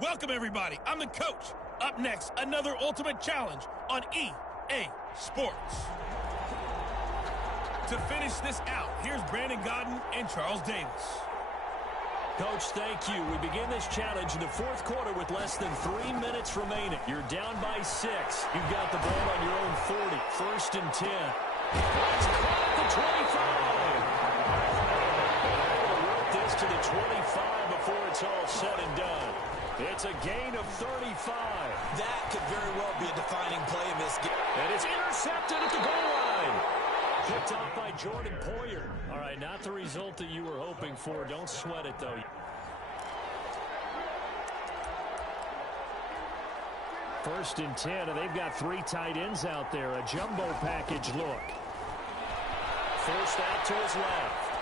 Welcome, everybody. I'm the coach. Up next, another ultimate challenge on EA Sports. To finish this out, here's Brandon Gaudin and Charles Davis. Coach, thank you. We begin this challenge in the fourth quarter with less than 3 minutes remaining. You're down by 6. You've got the ball on your own 40. First and 10. It's caught at the 25. They'll work this to the 25 before it's all said and done. It's a gain of 35. That could very well be a defining play in this game. And it's intercepted at the goal line. Picked off by Jordan Poyer. All right, not the result that you were hoping for. Don't sweat it, though. First and 10, and they've got 3 tight ends out there. A jumbo package look. First out to his left.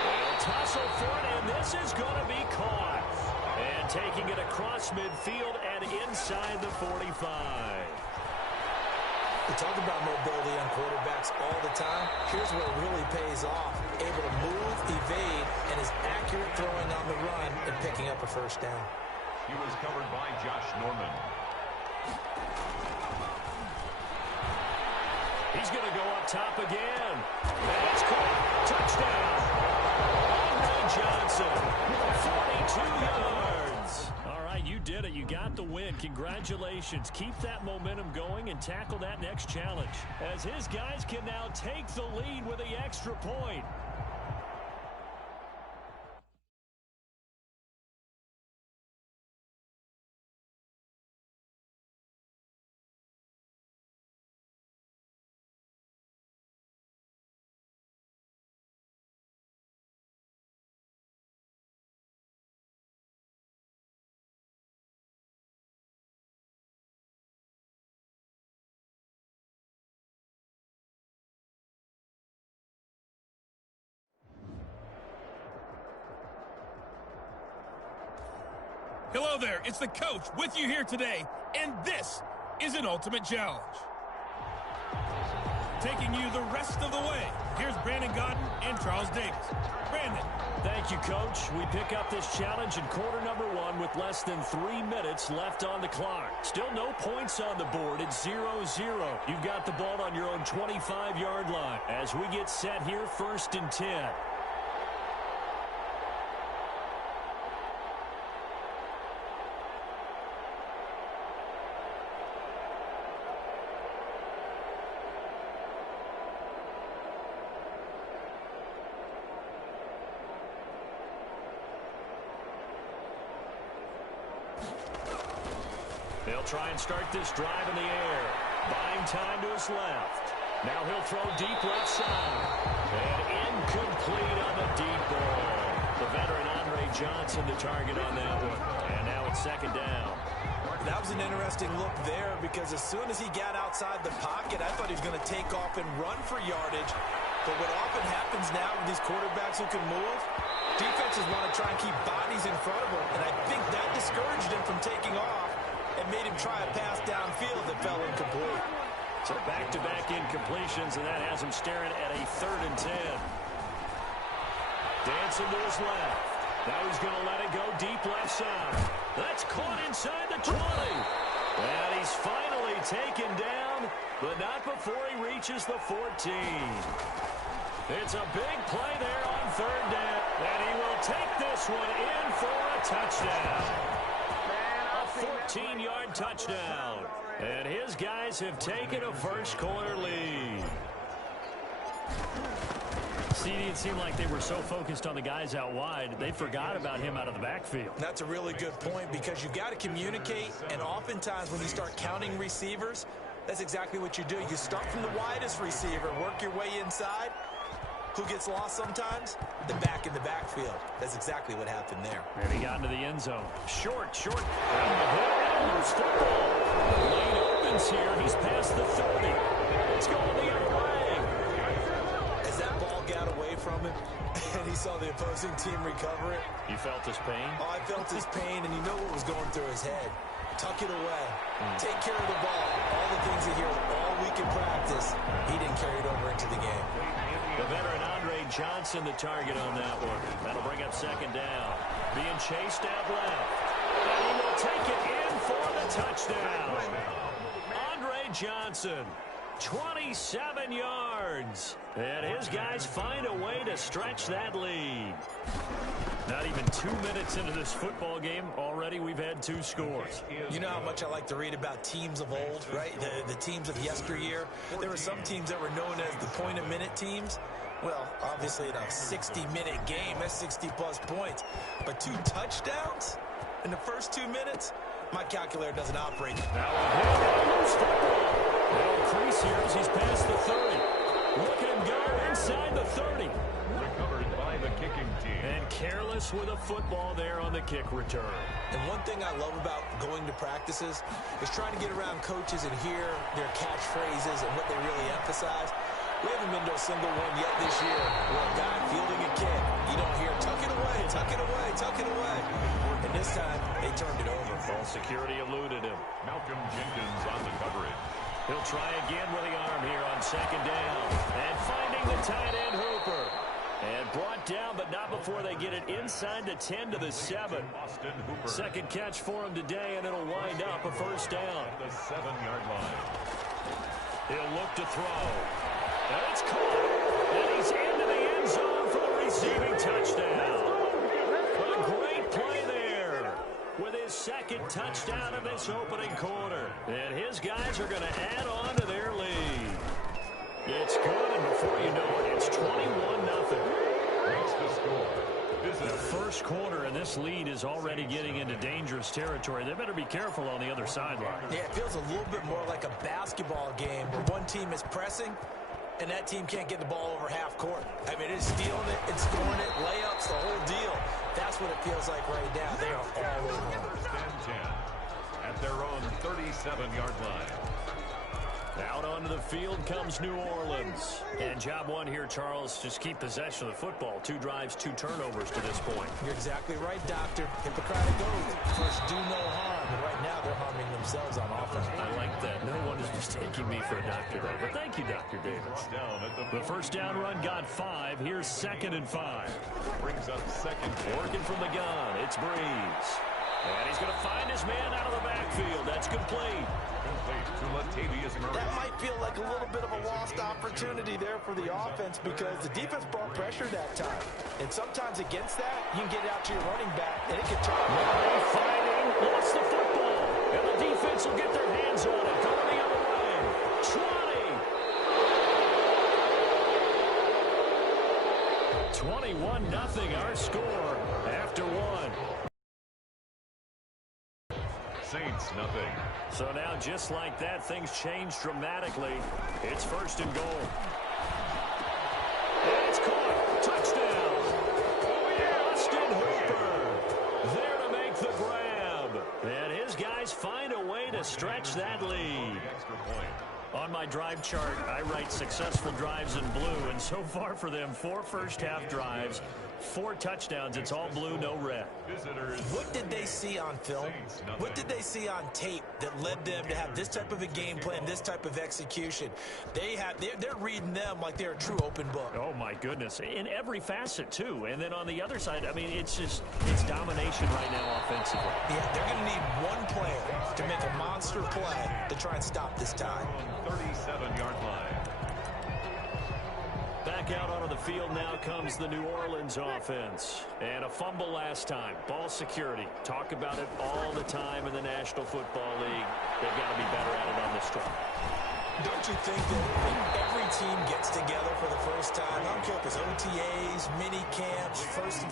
They'll tussle for it, and this is going to be caught. And taking it across midfield and inside the 45. We talk about mobility on quarterbacks all the time. Here's where it really pays off. Able to move, evade, and is accurate throwing on the run and picking up a first down. He was covered by Josh Norman. He's going to go up top again. And it's caught. Touchdown. Andre Johnson, 42 yards. All right, you did it. You got the win. Congratulations. Keep that momentum going and tackle that next challenge, as his guys can now take the lead with the extra point. Hello there, it's the coach with you here today, and this is an ultimate challenge. Taking you the rest of the way, here's Brandon Gaudin and Charles Davis. Brandon. Thank you, Coach. We pick up this challenge in quarter number 1 with less than 3 minutes left on the clock. Still no points on the board. It's 0-0. You've got the ball on your own 25-yard line as we get set here, first and 10. They'll try and start this drive in the air. Buying time to his left. Now he'll throw deep left side. And incomplete on the deep ball. The veteran Andre Johnson the target on that one. And now it's second down. That was an interesting look there because as soon as he got outside the pocket, I thought he was going to take off and run for yardage. But what often happens now with these quarterbacks who can move, defenses want to try and keep bodies in front of them. And I think that discouraged him from taking off and made him try a pass downfield that fell incomplete. So back-to-back incompletions, and that has him staring at a 3rd and 10. Dancing to his left. Now he's going to let it go deep left side. That's caught inside the 20. And he's finally taken down, but not before he reaches the 14. It's a big play there on 3rd down, and he will take this one in for a touchdown. 14-yard touchdown. And his guys have taken a first quarter lead. It seemed like they were so focused on the guys out wide, they forgot about him out of the backfield. That's a really good point because you've got to communicate, and oftentimes when you start counting receivers, that's exactly what you do. You start from the widest receiver, work your way inside. Who gets lost sometimes? The back in the backfield. That's exactly what happened there. And he got into the end zone. Short. Loose football. Lane opens here. He's past the 30. It's going the other way. As that ball got away from him, and he saw the opposing team recover it. You felt his pain? Oh, I felt his pain, and you know what was going through his head. Tuck it away. Take care of the ball. All the things he hears all week in practice, he didn't carry it over into the game. The veteran Andre Johnson the target on that one. That'll bring up second down. Being chased out left. take it in for the touchdown. Andre Johnson, 27 yards. And his guys find a way to stretch that lead. Not even 2 minutes into this football game, already we've had 2 scores. You know how much I like to read about teams of old, right? The teams of yesteryear. There were some teams that were known as the point-a-minute teams. Well, obviously in a 60-minute game, that's 60-plus points. But 2 touchdowns in the first 2 minutes? My calculator doesn't operate. Now a loose football. They'll increase here as he's past the 30. Look at him go inside the 30. Recovered by the kicking team. And careless with a football there on the kick return. And one thing I love about going to practices is trying to get around coaches and hear their catchphrases and what they really emphasize. We haven't been to a single one yet this year where a guy fielding a kick, you don't hear, tuck it away, tuck it away, tuck it away. And this time, they turned it over. Ball security eluded him. Malcolm Jenkins on the coverage. He'll try again with the arm here on second down. And finding the tight end Hooper. And brought down, but not before they get it inside the 10 to the 7. Second catch for him today, and it'll wind up a first down. At the 7-yard line. He'll look to throw. And it's caught. And he's into the end zone for the receiving touchdown. A great play there with his second touchdown of this opening quarter. And his guys are going to add on to their lead. It's good, and before you know it, it's 21-0. Makes the score. The first quarter, and this lead is already getting into dangerous territory. They better be careful on the other sideline. Yeah, it feels a little bit more like a basketball game where one team is pressing and that team can't get the ball over half court. I mean, it's stealing it, it's scoring it, layups, the whole deal. That's what it feels like right now. They are all over. First and 10 at their own 37-yard line. Out onto the field comes New Orleans. And job one here, Charles, just keep possession of the football. 2 drives, 2 turnovers to this point. You're exactly right, Doctor. Hippocratic oath. First, do no harm. And right now, they're harming themselves on offense. I like that. No one is mistaking me for a doctor there. But thank you, Dr. Davis. The first down run got 5. Here's 2nd and 5. Brings up second. Working from the gun. It's Breeze. And he's going to find his man out of the backfield. That's complete. To Latavius Murray. That might feel like a little bit of a lost opportunity there for the offense because the defense brought pressure that time. And sometimes against that, you can get it out to your running back, and it can turn. Murray fighting, lost the football. And the defense will get their hands on it. Going the other way. 20. 21-0 our score after 1. Saints nothing. So now just like that, things change dramatically. It's 1st and goal. And it's caught. Touchdown. Oh, yeah. Austin Hooper there to make the grab. And his guys find a way to stretch that lead. Extra point. On my drive chart, I write successful drives in blue, and so far for them, 4 first-half drives, 4 touchdowns. It's all blue, no red. Visitors. What did they see on film? What did they see on tape that led them to have this type of a game plan, this type of execution? They're reading them like they're a true open book. Oh, my goodness. In every facet, too. And then on the other side, I mean, it's domination right now offensively. Yeah, they're going to need one player to make a monster play to try and stop this tie. 37-yard line. Back out onto the field now comes the New Orleans offense. And a fumble last time. Ball security. Talk about it all the time in the National Football League. They've got to be better at it on this drive. Don't you think that when every team gets together for the first time, I don't care if it's OTAs, mini camps,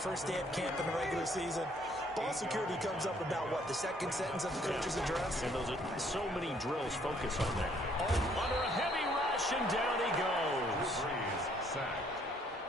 first day of camp in the regular season, ball security comes up about what, the second sentence of the coach's address? And those are so many drills focus on that. Oh, under a heavy rush, and down he goes. Breeze sacked.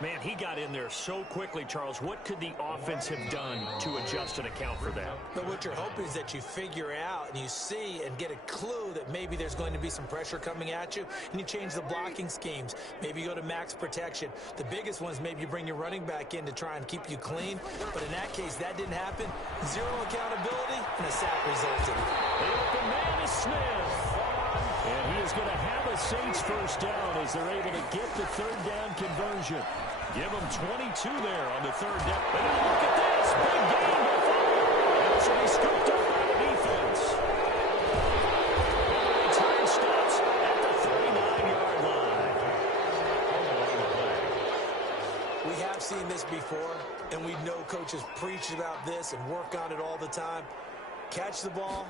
Man, he got in there so quickly, Charles. What could the offense have done to adjust and account for that? But what you're hoping is that you figure out and you see and get a clue that maybe there's going to be some pressure coming at you, and you change the blocking schemes. Maybe you go to max protection. The biggest one is maybe you bring your running back in to try and keep you clean. But in that case, that didn't happen. 0 accountability, and a sack resulted. The open man is Smith. And he is going to have a Saints first down as they're able to get the third down conversion. Give them 22 there on the third down. And look at this. Big game. And so he scooped up underneath offense. And the return stops at the 39-yard line. We have seen this before, and we know coaches preach about this and work on it all the time. Catch the ball,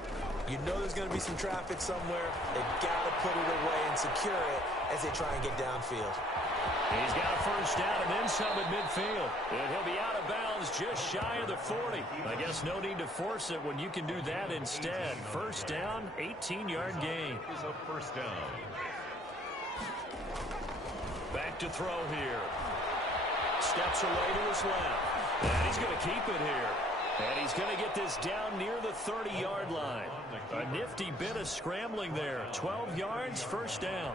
you know there's going to be some traffic somewhere. They've got to put it away and secure it as they try and get downfield. He's got a first down and then some at midfield. And he'll be out of bounds just shy of the 40. I guess no need to force it when you can do that instead. First down, 18-yard gain. Is a first down. Back to throw here. Steps away to his left. And he's going to keep it here. And he's going to get this down near the 30-yard line. A nifty bit of scrambling there. 12 yards, first down.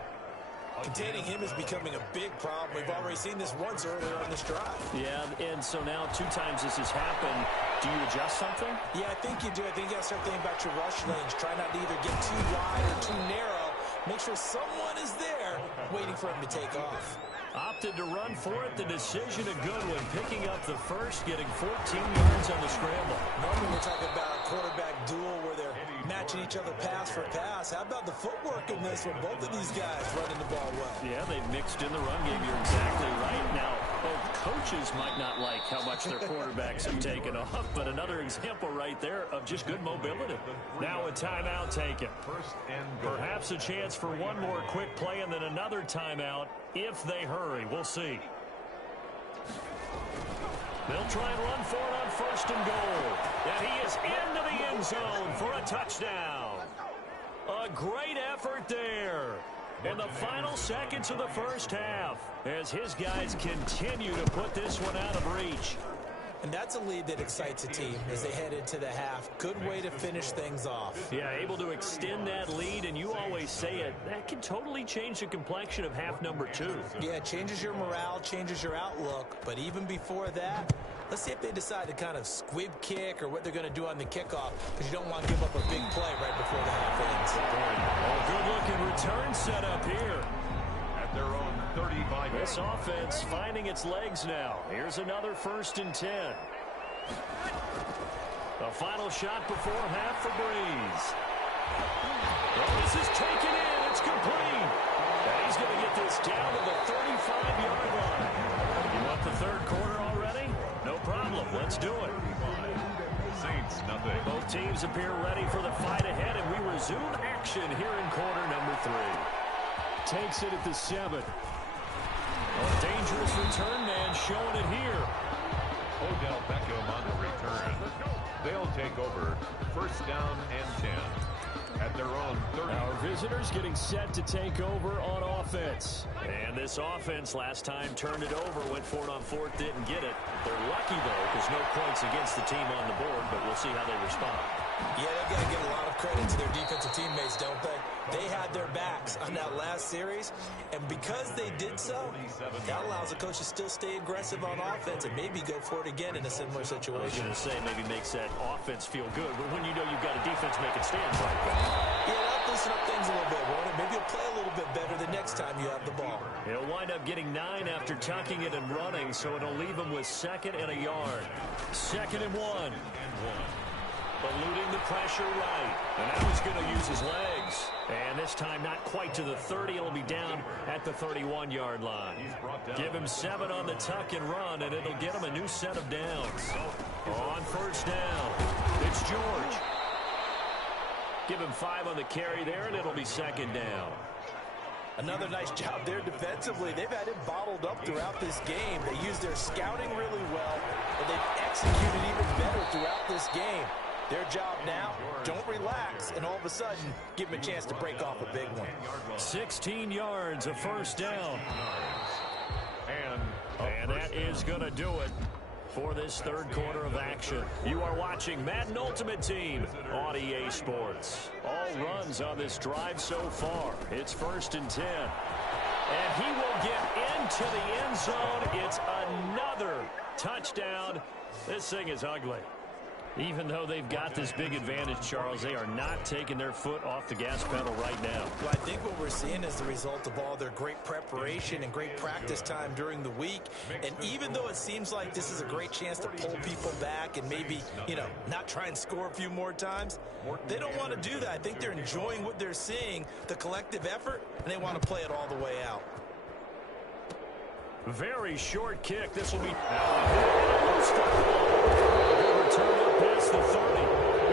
Containing him is becoming a big problem. We've already seen this once earlier on this drive. Yeah, and so now 2 times this has happened. Do you adjust something? Yeah, I think you do. I think you got to start thinking about your rush lanes. Try not to either get too wide or too narrow. Make sure someone is there waiting for him to take off. Opted to run for it. The decision a good one. Picking up the first, getting 14 yards on the scramble. Normally we're talking about a quarterback duel where they're matching each other pass for pass. How about the footwork in this one? Both of these guys running the ball well. Yeah, they've mixed in the run game. You're exactly right. Now, both coaches might not like how much their quarterbacks have taken off, but another example right there of just good mobility. Now a timeout taken. First and goal. Perhaps a chance for one more quick play and then another timeout if they hurry. We'll see. They'll try and run for it on first and goal. And he is into the end zone for a touchdown. A great effort there in the final seconds of the first half as his guys continue to put this one out of reach. And that's a lead that excites a team as they head into the half. Good way to finish things off. Yeah, able to extend that lead, and you always say it, that can totally change the complexion of half number 2. Yeah, it changes your morale, changes your outlook. But even before that, let's see if they decide to kind of squib kick or what they're going to do on the kickoff, because you don't want to give up a big play right before the half ends. Good-looking return set up here. At their own 35. This offense finding its legs now. Here's another first and 10. The final shot before half for Breeze. Well, this is taken in. It's complete. And he's going to get this down to the 35-yard line. You want the third quarter already? No problem. Let's do it. Saints, nothing. Both teams appear ready for the fight ahead, and we resume action here in quarter number 3. Takes it at the 7. A dangerous return man showing it here. Odell Beckham on the return. They'll take over. First down and 10. At their own 30. Our visitors getting set to take over on offense. And this offense last time turned it over, went for it on fourth, didn't get it. They're lucky, though, because no points against the team on the board, but we'll see how they respond. Yeah, they've got to give a lot of credit to their defensive teammates, don't they? They had their backs on that last series, and because they did so, that allows the coach to still stay aggressive on offense and maybe go for it again in a similar situation. I was going to say maybe makes that offense feel good, but when you know you've got a defense making stands like that. Yeah, that'll loosen up things a little bit, won't it? Maybe you'll play a little bit better the next time you have the ball. He'll wind up getting 9 after tucking it and running, so it'll leave him with 2nd and a yard. 2nd and 1. Eluding the pressure right. And now he's going to use his legs. And this time not quite to the 30. It'll be down at the 31-yard line. Give him 7 on the tuck and run, and it'll get him a new set of downs. On first down, it's George. Give him 5 on the carry there, and it'll be 2nd down. Another nice job there defensively. They've had him bottled up throughout this game. They used their scouting really well, and they've executed even better throughout this game. Their job now, don't relax, and all of a sudden, give them a chance to break off a big one. 16 yards, a first down. And that is going to do it for this third quarter of action. You are watching Madden Ultimate Team on EA Sports. All runs on this drive so far. It's 1st and 10. And he will get into the end zone. It's another touchdown. This thing is ugly. Even though they've got this big advantage, Charles, they are not taking their foot off the gas pedal right now. Well, I think what we're seeing is the result of all their great preparation and great practice time during the week. And even though it seems like this is a great chance to pull people back and maybe, not try and score a few more times, they don't want to do that. I think they're enjoying what they're seeing, the collective effort, and they want to play it all the way out. Very short kick. This will be return up past the 30.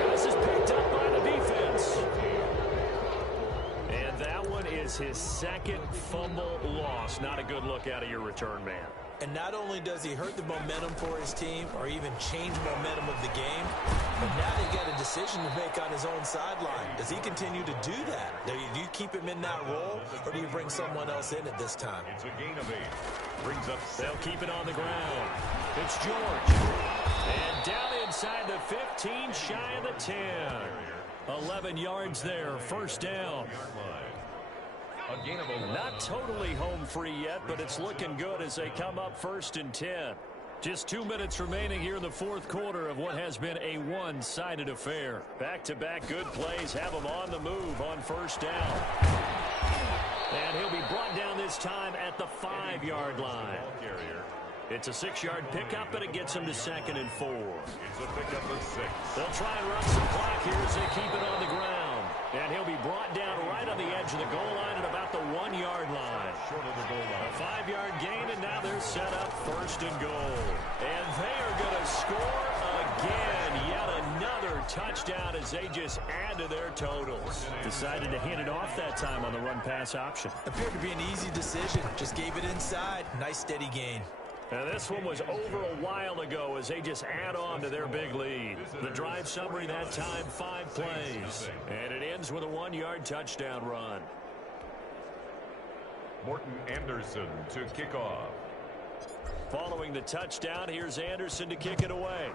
And this is picked up by the defense. And that one is his second fumble loss. Not a good look out of your return man. And not only does he hurt the momentum for his team or even change momentum of the game, but now they got a decision to make on his own sideline. Does he continue to do that? Do you keep him in that role, or do you bring someone else in at this time? It's a gain of 8. Brings up 7. They'll keep it on the ground. It's George. And down inside the 15, shy of the 10. 11 yards there, first down. A gain of 11. Not totally home free yet, but it's looking good as they come up 1st and 10. Just 2 minutes remaining here in the fourth quarter of what has been a one-sided affair. Back-to-back good plays have them on the move on first down. And he'll be brought down this time at the 5-yard line. It's a 6-yard pickup, and it gets him to 2nd and 4. It's a pickup of 6. They'll try and run some clock here as they keep it on the ground. And he'll be brought down right on the edge of the goal line at about the 1-yard line. Short of the goal line. A 5-yard gain, and now they're set up 1st and goal. And they are going to score again. Yet another touchdown as they just add to their totals. Decided to hand it off that time on the run-pass option. Appeared to be an easy decision. Just gave it inside. Nice steady gain. Now this one was over a while ago as they just add on to their big lead. The drive summary that time, 5 plays. And it ends with a 1-yard touchdown run. Morton Anderson to kick off. Following the touchdown, here's Anderson to kick it away.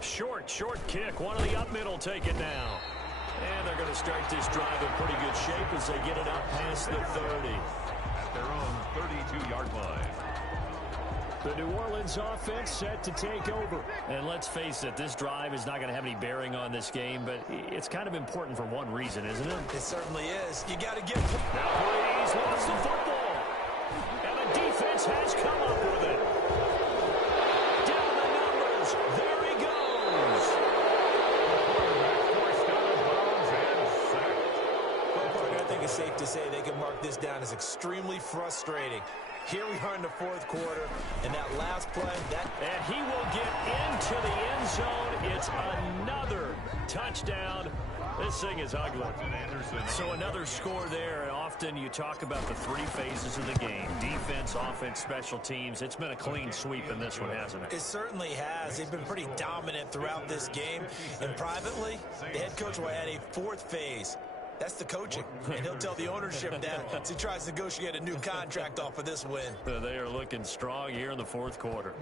Short kick. One of the up middle take it now. And they're going to start this drive in pretty good shape as they get it up past the 30. Their own 32-yard line. The New Orleans offense set to take over. And let's face it, this drive is not going to have any bearing on this game, but it's kind of important for one reason, isn't it? It certainly is. You got to get... Now Breeze lost the football. And the defense has come up with it. Down the numbers. There he goes. Forced out of bounds and sacked. Well, partner, I think it's safe to say they can mark this down as extremely frustrating. Here we are in the fourth quarter, and that last play, And he will get into the end zone. It's another touchdown. This thing is ugly. So another score there. And often you talk about the 3 phases of the game. Defense, offense, special teams. It's been a clean sweep in this one, hasn't it? It certainly has. They've been pretty dominant throughout this game. And privately, the head coach will add a 4th phase. That's the coaching. And he'll tell the ownership that as he tries to negotiate a new contract off of this win. They are looking strong here in the fourth quarter.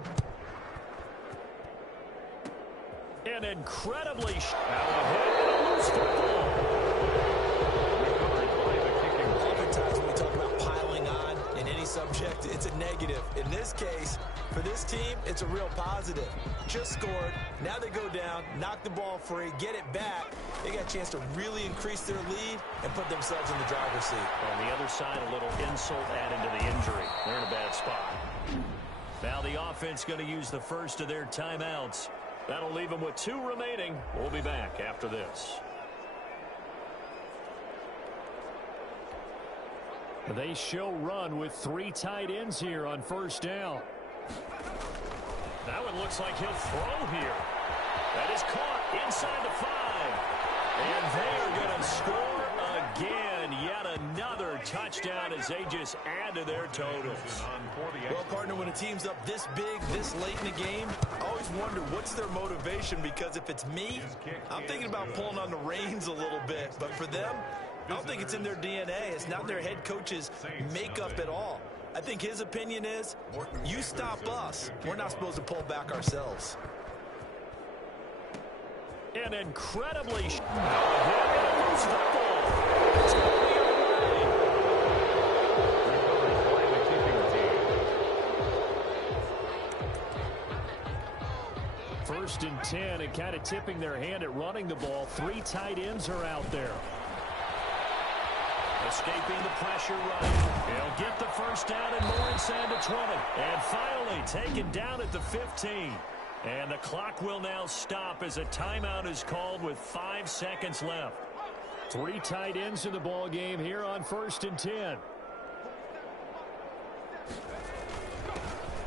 An incredibly loose football. Oftentimes when we talk about piling on in any subject, it's a negative. In this case, for this team, it's a real positive. Just scored. Now they go down, knock the ball free, get it back. They got a chance to really increase their lead and put themselves in the driver's seat. On the other side, a little insult added to the injury. They're in a bad spot. Now the offense going to use the first of their timeouts. That'll leave them with 2 remaining. We'll be back after this. They show run with 3 tight ends here on first down. That one looks like he'll throw here. That is caught inside the 5. And they are going to score again. Yet another touchdown as they just add to their totals. Well, partner, when a team's up this big, this late in the game, I always wonder what's their motivation, because if it's me, I'm thinking about pulling on the reins a little bit. But for them, I don't think it's in their DNA. It's not their head coach's makeup at all. I think his opinion is, you stop us. We're not supposed to pull back ourselves. An incredibly loose football. It's going the other way. Recovered by the kicking team. first and 10 and kind of tipping their hand at running the ball. 3 tight ends are out there. Escaping the pressure right. He'll get the first down and more inside the 20. And finally taken down at the 15. And the clock will now stop as a timeout is called with 5 seconds left. 3 tight ends in the ball game here on first and 10.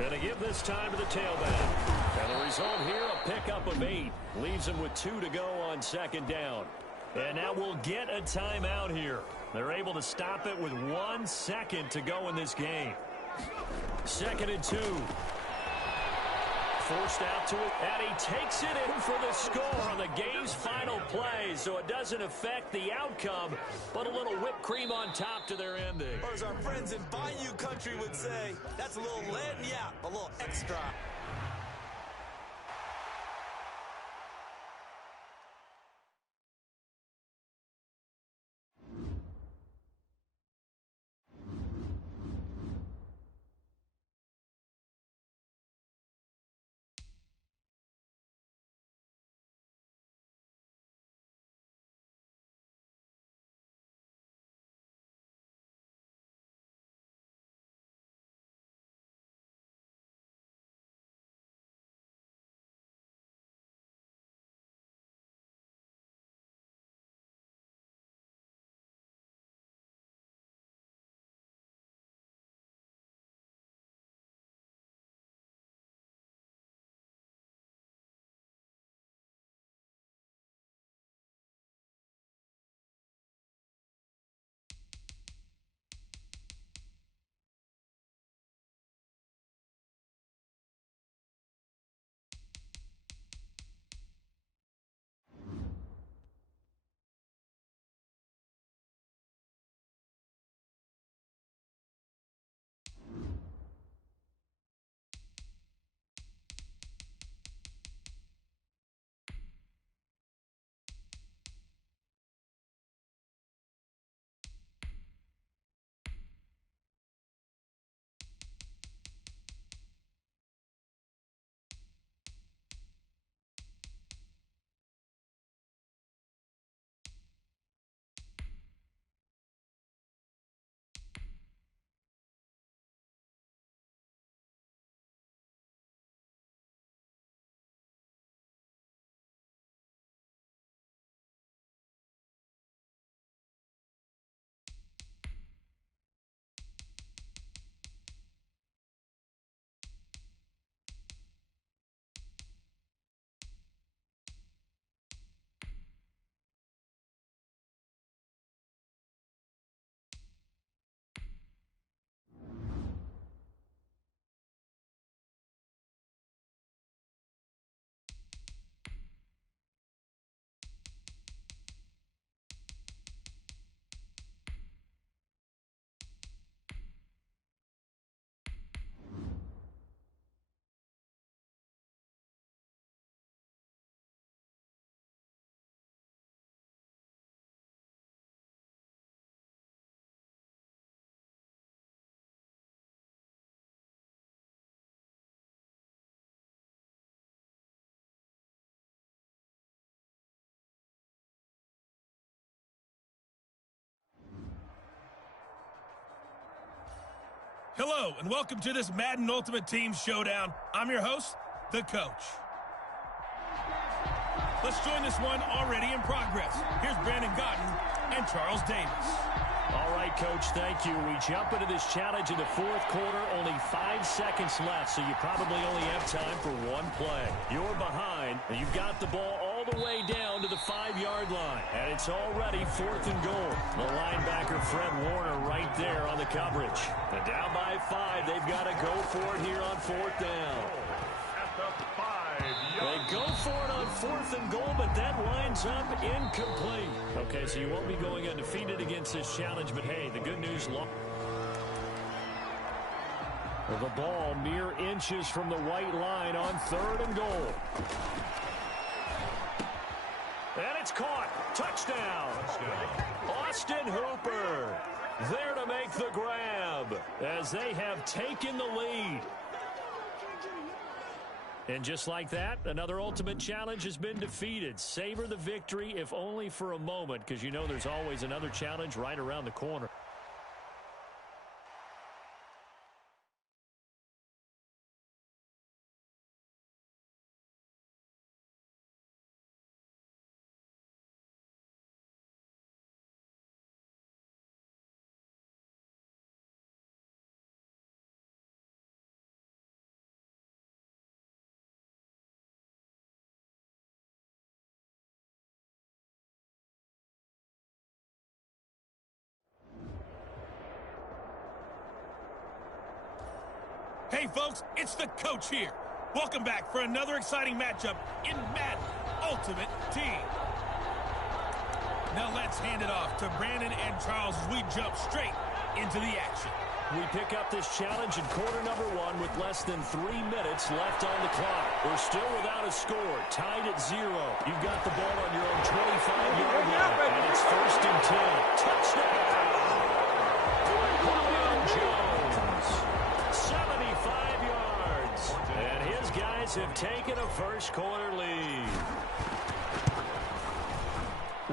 And to give this time to the tailback. And the result here, a pickup of 8. Leaves him with 2 to go on second down. And now we'll get a timeout here. They're able to stop it with 1 second to go in this game. 2nd and 2. Forced out to it, and he takes it in for the score on the game's final play, so it doesn't affect the outcome, but a little whipped cream on top to their ending. Or as our friends in Bayou Country would say, that's a little lagniappe, a little extra. Hello, and welcome to this Madden Ultimate Team Showdown. I'm your host, the Coach. Let's join this one already in progress. Here's Brandon Gotten and Charles Davis. All right, Coach, thank you. We jump into this challenge in the 4th quarter. Only 5 seconds left, so you probably only have time for one play. You're behind, and you've got the ball all the way down to the 5-yard line. And it's already 4th and goal. The linebacker, Fred Warner, right there on the coverage. And down by 5, they've got to go for it here on 4th down. At the 5-yard. They go for it on 4th and goal, but that winds up incomplete. Okay, so you won't be going undefeated against this challenge, but hey, the good news... The ball mere inches from the white line on 3rd and goal. And it's caught. Touchdown. Austin Hooper there to make the grab as they have taken the lead. And just like that, another Ultimate Challenge has been defeated. Savor the victory, if only for a moment, because you know there's always another challenge right around the corner. Hey, folks, it's the coach here. Welcome back for another exciting matchup in Madden Ultimate Team. Now let's hand it off to Brandon and Charles as we jump straight into the action. We pick up this challenge in quarter number 1 with less than 3 minutes left on the clock. We're still without a score, tied at 0. You've got the ball on your own 25-yard line, and it's 1st and 10. Touchdown! Jones, 75 yards, and his guys have taken a first-quarter lead.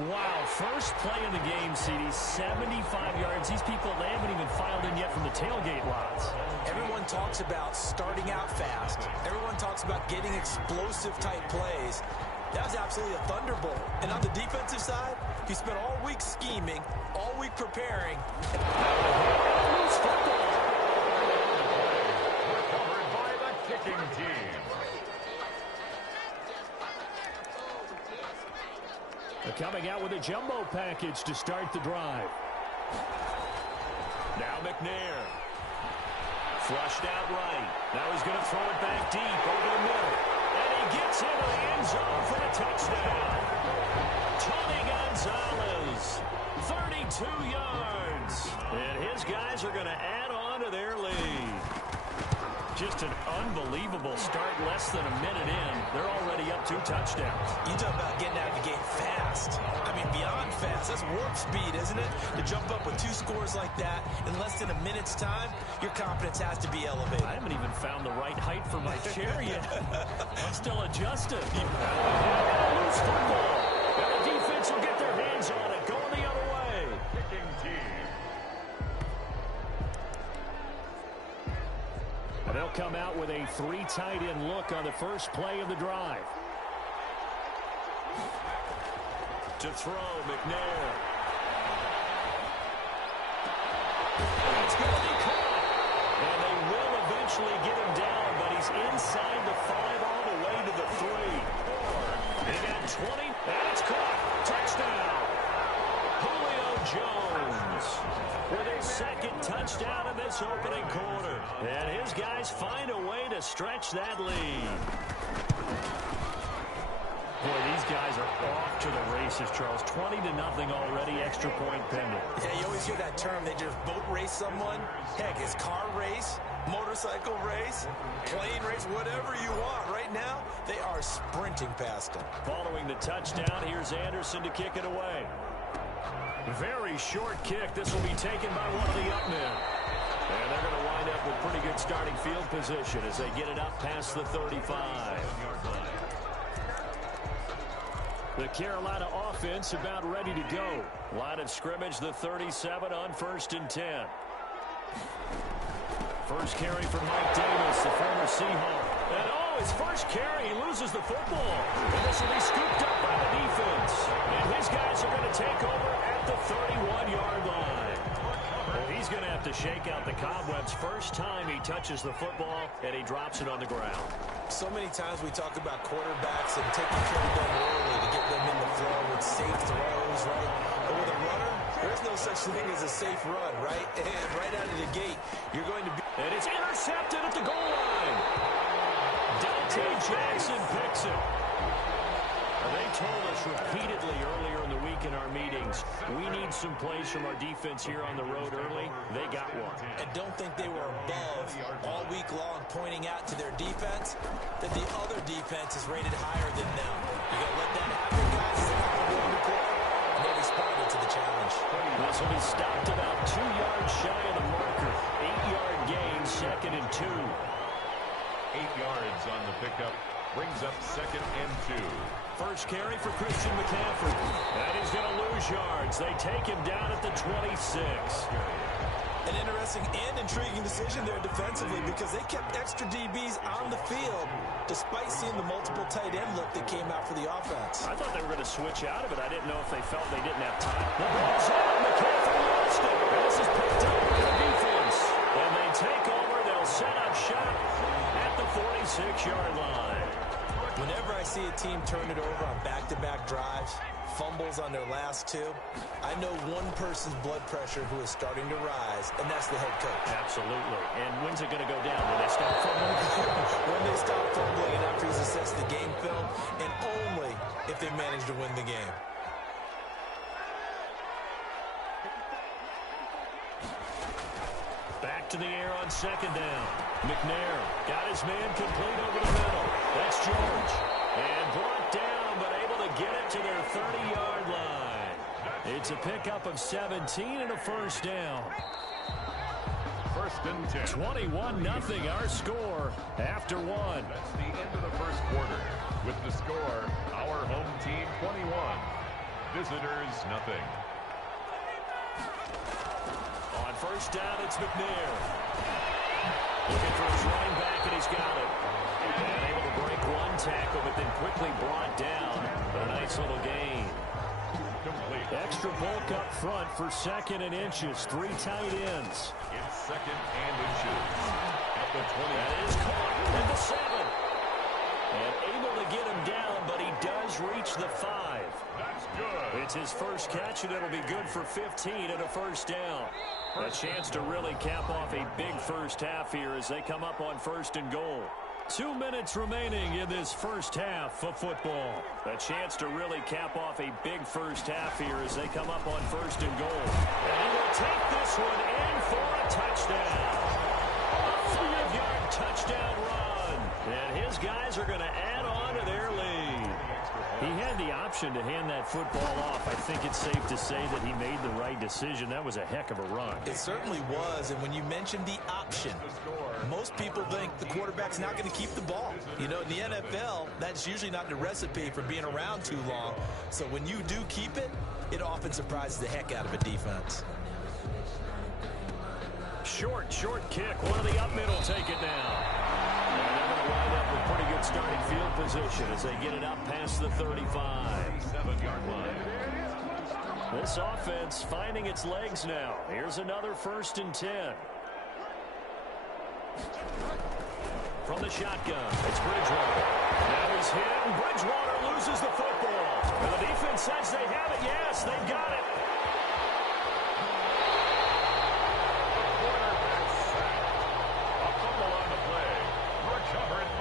Wow, first play in the game, CD, 75 yards. These people, they haven't even filed in yet from the tailgate lots. Everyone talks about starting out fast. Everyone talks about getting explosive-type plays. That was absolutely a thunderbolt. And on the defensive side, he spent all week scheming, all week preparing. Recovered by the kicking team. They're coming out with a jumbo package to start the drive. Now McNair. Flushed out right. Now he's going to throw it back deep over the middle. And he gets into the end zone for a touchdown. Tony Gonzalez, 32 yards. And his guys are going to add on to their lead. Just an unbelievable start, less than a minute in. They're already up 2 touchdowns. You talk about getting out of the gate fast. I mean, beyond fast. That's warp speed, isn't it? To jump up with 2 scores like that in less than a minute's time, your confidence has to be elevated. I haven't even found the right height for my chair yet. I'm still adjusting. Loose football. And the defense will get their hands on it, going the other way. Kicking team. And they'll come out with a 3 tight end look on the first play of the drive. To throw, McNair. It's going to be caught. And they will eventually get him down, but he's inside the 5 all the way to the 3. They got 20, and it's caught. Touchdown. Julio Jones with his 2nd touchdown in this opening quarter. And his guys find a way to stretch that lead. Boy, these guys are off to the races, Charles. 20-0 already, extra point pending. Yeah, you always hear that term, they just boat race someone. Heck, it's car race, motorcycle race, plane race, whatever you want. Right now, they are sprinting past him. Following the touchdown, here's Anderson to kick it away. Very short kick. This will be taken by one of the up men. And they're going to wind up with pretty good starting field position as they get it up past the 35. The Carolina offense about ready to go. Line of scrimmage, the 37 on 1st and 10. First carry from Mike Davis, the former Seahawk. And his first carry, he loses the football. And this will be scooped up by the defense. And his guys are going to take over at the 31-yard line. Well, he's going to have to shake out the cobwebs first time he touches the football, and he drops it on the ground. So many times we talk about quarterbacks and taking care of them early to get them in the flow with safe throws, right? But with a runner, there's no such thing as a safe run, right? And right out of the gate, you're going to be... And it's intercepted at the goal line. Dante Jackson picks it. They told us repeatedly earlier in the week in our meetings, we need some plays from our defense here on the road early. They got one. And don't think they were above all week long pointing out to their defense that the other defense is rated higher than them. You got to let that happen, guys. It's a going to play. And they responded to the challenge. This will be stopped about 2 yards shy of the marker. 8-yard gain, 2nd and 2. yards on the pickup. Brings up 2nd and 2. First carry for Christian McCaffrey. And he's going to lose yards. They take him down at the 26. An interesting and intriguing decision there defensively because they kept extra DBs on the field despite seeing the multiple tight end look that came out for the offense. I thought they were going to switch out of it. I didn't know if they felt they didn't have time. The ball's out. McCaffrey lost it. This is picked up by the defense. And they take over. They'll set up shop at the 46-yard line. Whenever I see a team turn it over on back-to-back drives, fumbles on their last two, I know one person's blood pressure who is starting to rise, and that's the head coach. Absolutely. And when's it going to go down? When they stop fumbling? When they stop fumbling and after he's assessed the game film, and only if they manage to win the game. Back to the air on 2nd down. McNair got his man complete over the middle. That's George. And brought down, but able to get it to their 30-yard line. It's a pickup of 17 and a first down. 1st and 10. 21-0 our score after one. That's the end of the first quarter. With the score, our home team 21. Visitors nothing. On 1st down, it's McNair. Looking for his running back, and he's got it. And able to break one tackle, but then quickly brought down. But a nice little gain. Complete. Extra bulk up front for 2nd and inches. 3 tight ends. It's 2nd and inches. At the 20. That is caught at the 7. And able to get him down, but he does reach the 5. That's good. It's his first catch, and it'll be good for 15 and a first down. A chance to really cap off a big first half here as they come up on 1st and goal. 2 minutes remaining in this first half of football. A chance to really cap off a big first half here as they come up on 1st and goal. And he will take this one in for a touchdown. A 5-yard touchdown run. And his guys are going to add on to their lead. He had the option to hand that football off. I think it's safe to say that he made the right decision. That was a heck of a run. It certainly was, and when you mentioned the option, most people think the quarterback's not going to keep the ball. You know, in the NFL, that's usually not the recipe for being around too long. So when you do keep it, it often surprises the heck out of a defense. Short kick. One of the up middle take it down. And they're going to wind up with pretty good starting field position as they get it up past the 35. 7-yard line. This offense finding its legs now. Here's another 1st and 10. From the shotgun, it's Bridgewater. Now he's hit, and Bridgewater loses the football. And the defense says they have it. Yes, they've got it.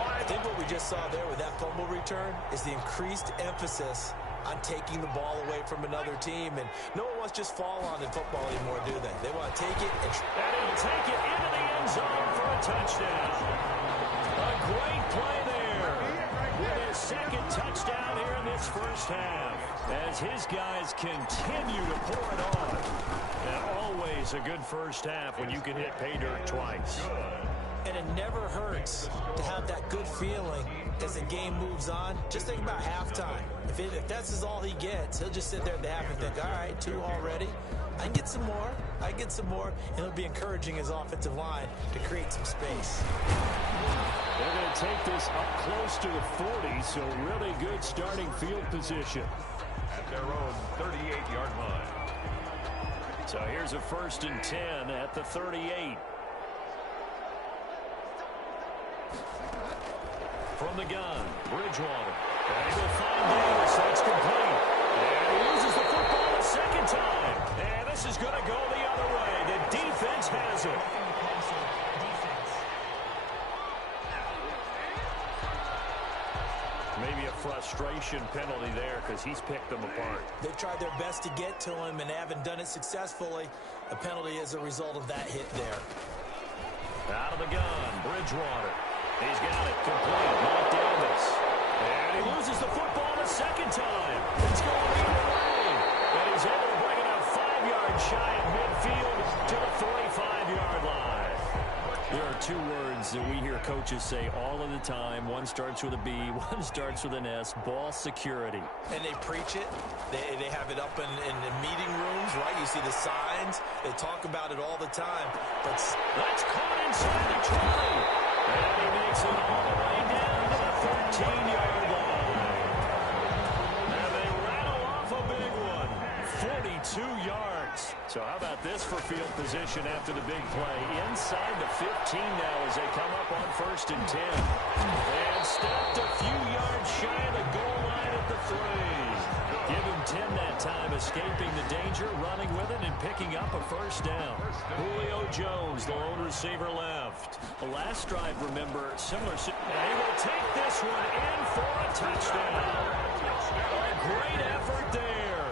I think what we just saw there with that fumble return is the increased emphasis on taking the ball away from another team. And no one wants to just fall on in football anymore, do they? They want to take it and he'll take it into the end zone for a touchdown. A great play there with his 2nd touchdown here in this first half as his guys continue to pour it on. And always a good first half when you can hit pay dirt twice. And it never hurts to have that good feeling as the game moves on. Just think about halftime. If that's all he gets, he'll just sit there at the half and think, all right, 2 already. I get some more. And it'll be encouraging his offensive line to create some space. They're going to take this up close to the 40, so really good starting field position. At their own 38-yard line. So here's a 1st and 10 at the 38. From the gun, Bridgewater. And he will find Davis. That's complete. And he loses the football a 2nd time. And this is going to go the other way. The defense has it. Maybe a frustration penalty there because he's picked them apart. They've tried their best to get to him and haven't done it successfully. A penalty is a result of that hit there. Out of the gun, Bridgewater. He's got it complete. Not Davis. And he loses the football a 2nd time. It's going the other way. And he's able to bring it out 5 yards shy of midfield to the 45-yard line. There are two words that we hear coaches say all of the time. One starts with a B, one starts with an S, ball security. And they preach it. They have it up in the meeting rooms, right? You see the signs. They talk about it all the time. But that's caught inside the 20. And he makes it all the way down to the 13-yard line. And they rattle off a big one. 42 yards. So how about this for field position after the big play? Inside the 15 now as they come up on 1st and 10. And stopped a few yards shy of the goal line at the 3. Give him 10 that time, escaping the danger, running with it, and picking up a 1st down. Julio Jones, the lone receiver, left. The last drive, remember, similar. And he will take this one in for a touchdown. A great effort there.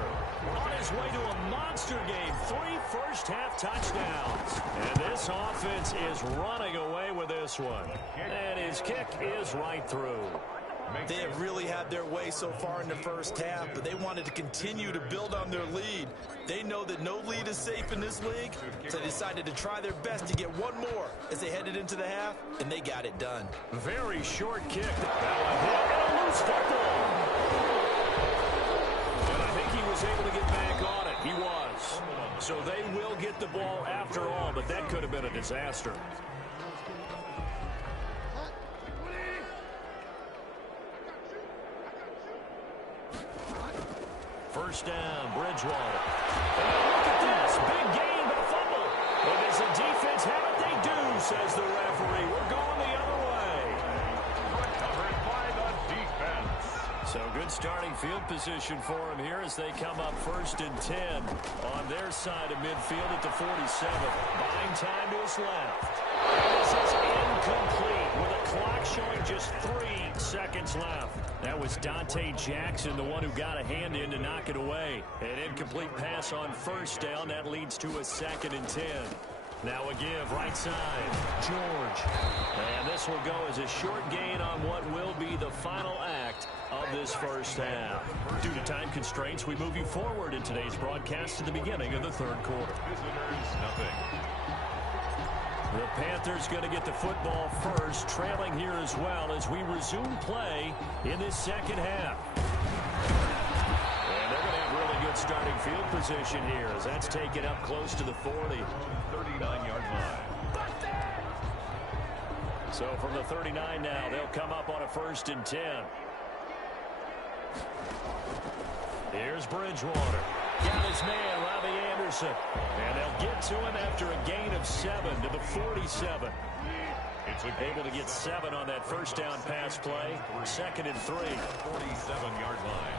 On his way to a monster game, 3 first-half touchdowns. And this offense is running away with this one. And his kick is right through. They have really had their way so far in the first half, but they wanted to continue to build on their lead. They know that no lead is safe in this league, so they decided to try their best to get one more as they headed into the half, and they got it done. Very short kick. Now a hit and a loose football. And I think he was able to get back on it. He was. So they will get the ball after all, but that could have been a disaster. First down, Bridgewater. Look at this. Big gain, but a fumble. But does the defense have it? They do, says the referee. We're going the other way. Recovered by the defense. So good starting field position for him here as they come up 1st and 10 on their side of midfield at the 47. Buying time to his left. And this is incomplete with a clock showing just 3 seconds left. That was Dante Jackson, the one who got a hand in to knock it away. An incomplete pass on 1st down. That leads to a 2nd and 10. Now a give, right side, George. And this will go as a short gain on what will be the final act of this first half. Due to time constraints, we move you forward in today's broadcast to the beginning of the 3rd quarter. Visitors, nothing. The Panthers going to get the football first, trailing here as well as we resume play in this 2nd half. And they're going to have really good starting field position here as that's taken up close to the 40. 39-yard line. So from the 39 now, they'll come up on a 1st and 10. Here's Bridgewater. Got his man, Robbie Anderson. And they'll get to him after a gain of 7 to the 47. It's able to get 7 on that first down pass play. 2nd and 3. 47-yard line.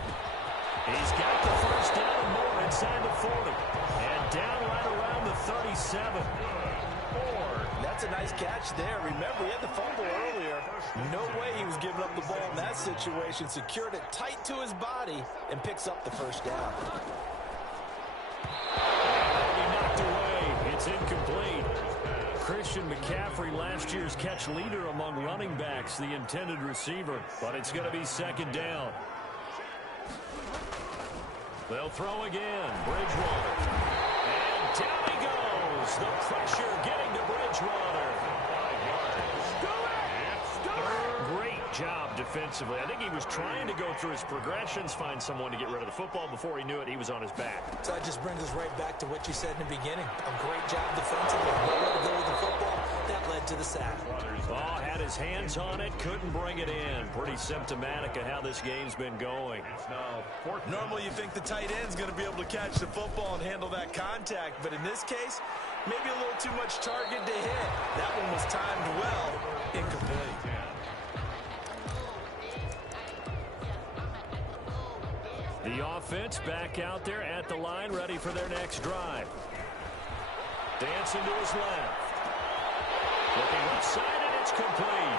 He's got the first down and more inside the 40. And down right around the 37. That's a nice catch there. Remember, he had the fumble earlier. No way he was giving up the ball in that situation. Secured it tight to his body and picks up the first down. That'll be knocked away. It's incomplete. Christian McCaffrey, last year's catch leader among running backs, the intended receiver. But it's going to be 2nd down. They'll throw again. Bridgewater. And down he goes. The pressure getting to Bridgewater. Great job defensively. I think he was trying to go through his progressions, find someone to get rid of the football. Before he knew it, he was on his back. So that just brings us right back to what you said in the beginning. A great job defensively. Nowhere to go with the football. That led to the sack. Oh, had his hands on it, couldn't bring it in. Pretty symptomatic of how this game's been going. Normally you think the tight end's going to be able to catch the football and handle that contact, but in this case, maybe a little too much target to hit. That one was timed well. Incomplete. The offense back out there at the line, ready for their next drive. Dancing to his left. Looking left side, and it's complete.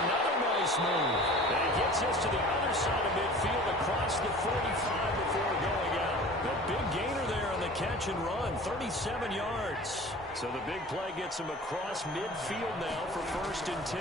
Another nice move. And he gets us to the other side of midfield across the 45 before going out. The big gainer there on the catch and run, 37 yards. So the big play gets him across midfield now for 1st and 10.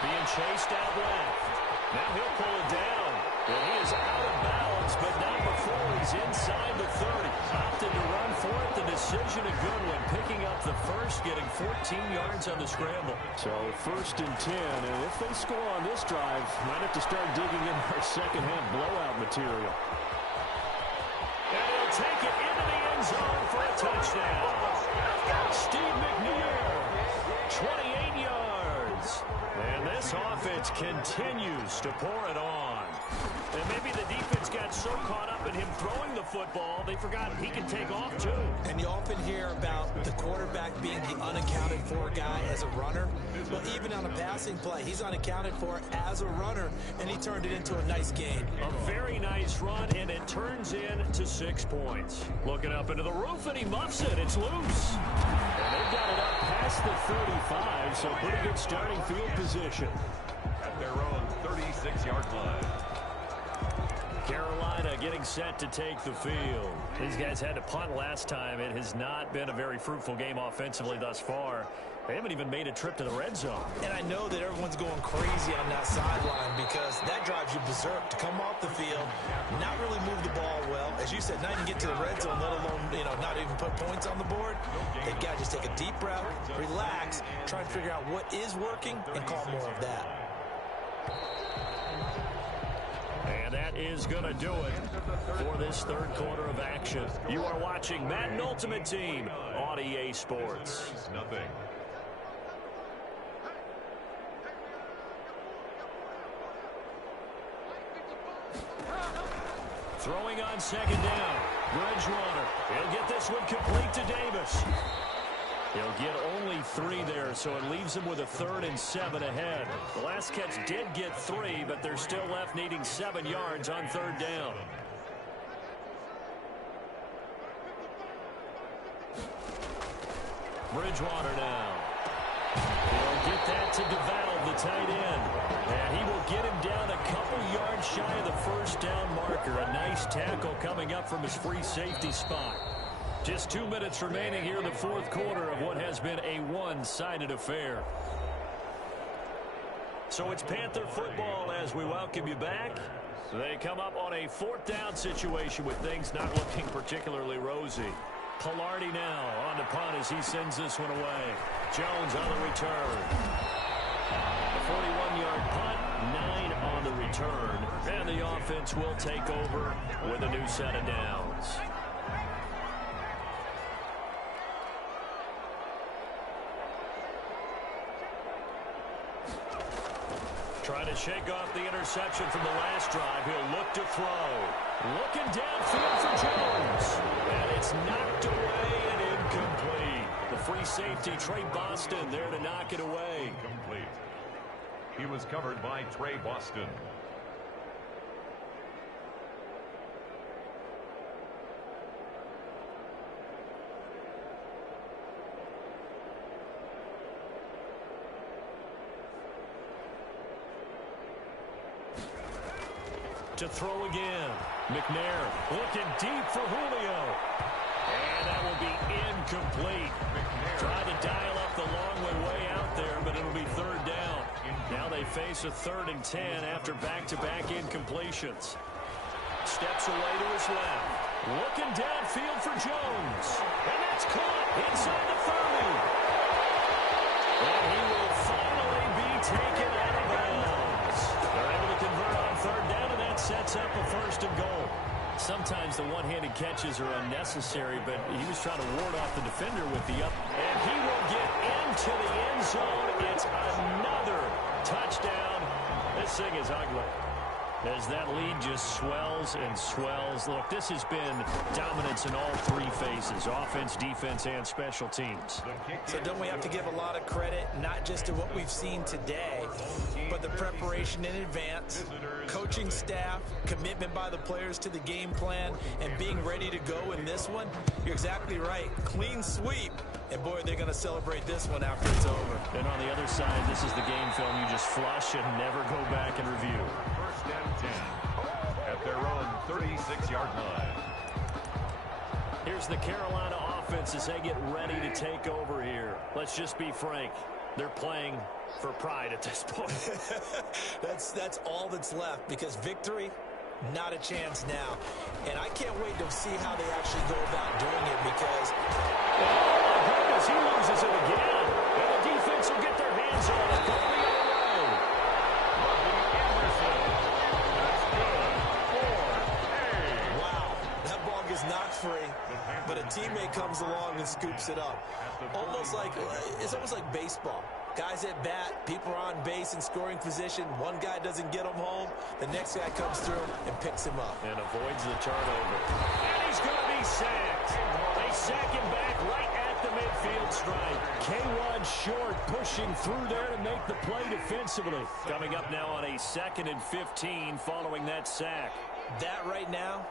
Being chased out left. Now he'll pull it down. And he is out of bounds yards, but not before he's inside the 30. Opted to run for it. The decision a good one. Picking up the first, getting 14 yards on the scramble. So 1st and 10, and if they score on this drive, might have to start digging in our second-half blowout material. And he'll take it into the end zone for a touchdown. Steve McNair, 28 yards. And this offense continues to pour it on. And maybe the defense got so caught up in him throwing the football, they forgot he can take off too. And you often hear about the quarterback being the unaccounted for guy as a runner. Well, even on a passing play, he's unaccounted for as a runner, and he turned it into a nice game. A very nice run, and it turns into 6 points. Looking up into the roof, and he muffs it. It's loose. And they've got it up past the 35, so pretty good starting field position. At their own 36-yard line. Carolina getting set to take the field. These guys had to punt last time. It has not been a very fruitful game offensively thus far. They haven't even made a trip to the red zone. And I know that everyone's going crazy on that sideline because that drives you berserk to come off the field, not really move the ball well. As you said, not even get to the red zone, let alone, not even put points on the board. They've got to just take a deep breath, relax, try and figure out what is working, and call more of that. And that is going to do it for this third quarter of action. You are watching Madden Ultimate Team on EA Sports. Nothing. Throwing on second down. Bridgewater. He'll get this one complete to Davis. He'll get only 3 there, so it leaves him with a 3rd and 7 ahead. The last catch did get 3, but they're still left needing 7 yards on 3rd down. Bridgewater now. He'll get that to DeVal, the tight end. And he will get him down a couple yards shy of the 1st down marker. A nice tackle coming up from his free safety spot. Just 2 minutes remaining here in the 4th quarter of what has been a one-sided affair. So it's Panther football as we welcome you back. They come up on a 4th down situation with things not looking particularly rosy. Pilardi now on the punt as he sends this one away. Jones on the return. A 41-yard punt, 9 on the return. And the offense will take over with a new set of downs. Trying to shake off the interception from the last drive. He'll look to throw. Looking downfield for Jones. And it's knocked away and incomplete. The free safety, Trey Boston, there to knock it away. Incomplete. He was covered by Trey Boston. To throw again. McNair looking deep for Julio. And that will be incomplete. Trying to dial up the long way out there, but it'll be 3rd down. Now they face a 3rd and 10 after back-to-back incompletions. Steps away to his left. Looking downfield for Jones. And that's caught inside the 30. And he will finally be taken out of bounds. They're able to convert on 3rd down, and that sets up a 1st and goal. Sometimes the one-handed catches are unnecessary, but he was trying to ward off the defender with the up. And he will get into the end zone. It's another touchdown. This thing is ugly. As that lead just swells and swells. Look, this has been dominance in all 3 phases, offense, defense, and special teams. So don't we have to give a lot of credit, not just to what we've seen today, but the preparation in advance, coaching staff, commitment by the players to the game plan, and being ready to go in this one? You're exactly right. Clean sweep. And, boy, they're going to celebrate this one after it's over. And on the other side, this is the game film you just flush and never go back and review. 1st and 10 at their own 36-yard line. Here's the Carolina offense as they get ready to take over here. Let's just be frank. They're playing for pride at this point. That's all that's left, because victory Not a chance now. And I can't wait to see how they actually go about doing it because... Oh, my goodness, he loses it again. And the defense will get their hands on it. Going the other way. Wow, that ball gets knocked free, but a teammate comes along and scoops it up. It's almost like baseball. Guys at bat, people are on base in scoring position. One guy doesn't get him home. The next guy comes through and picks him up. And avoids the turnover. And he's going to be sacked. They sack him back right at the midfield stripe. K1 short, pushing through there to make the play defensively. Coming up now on a 2nd and 15 following that sack. That right now,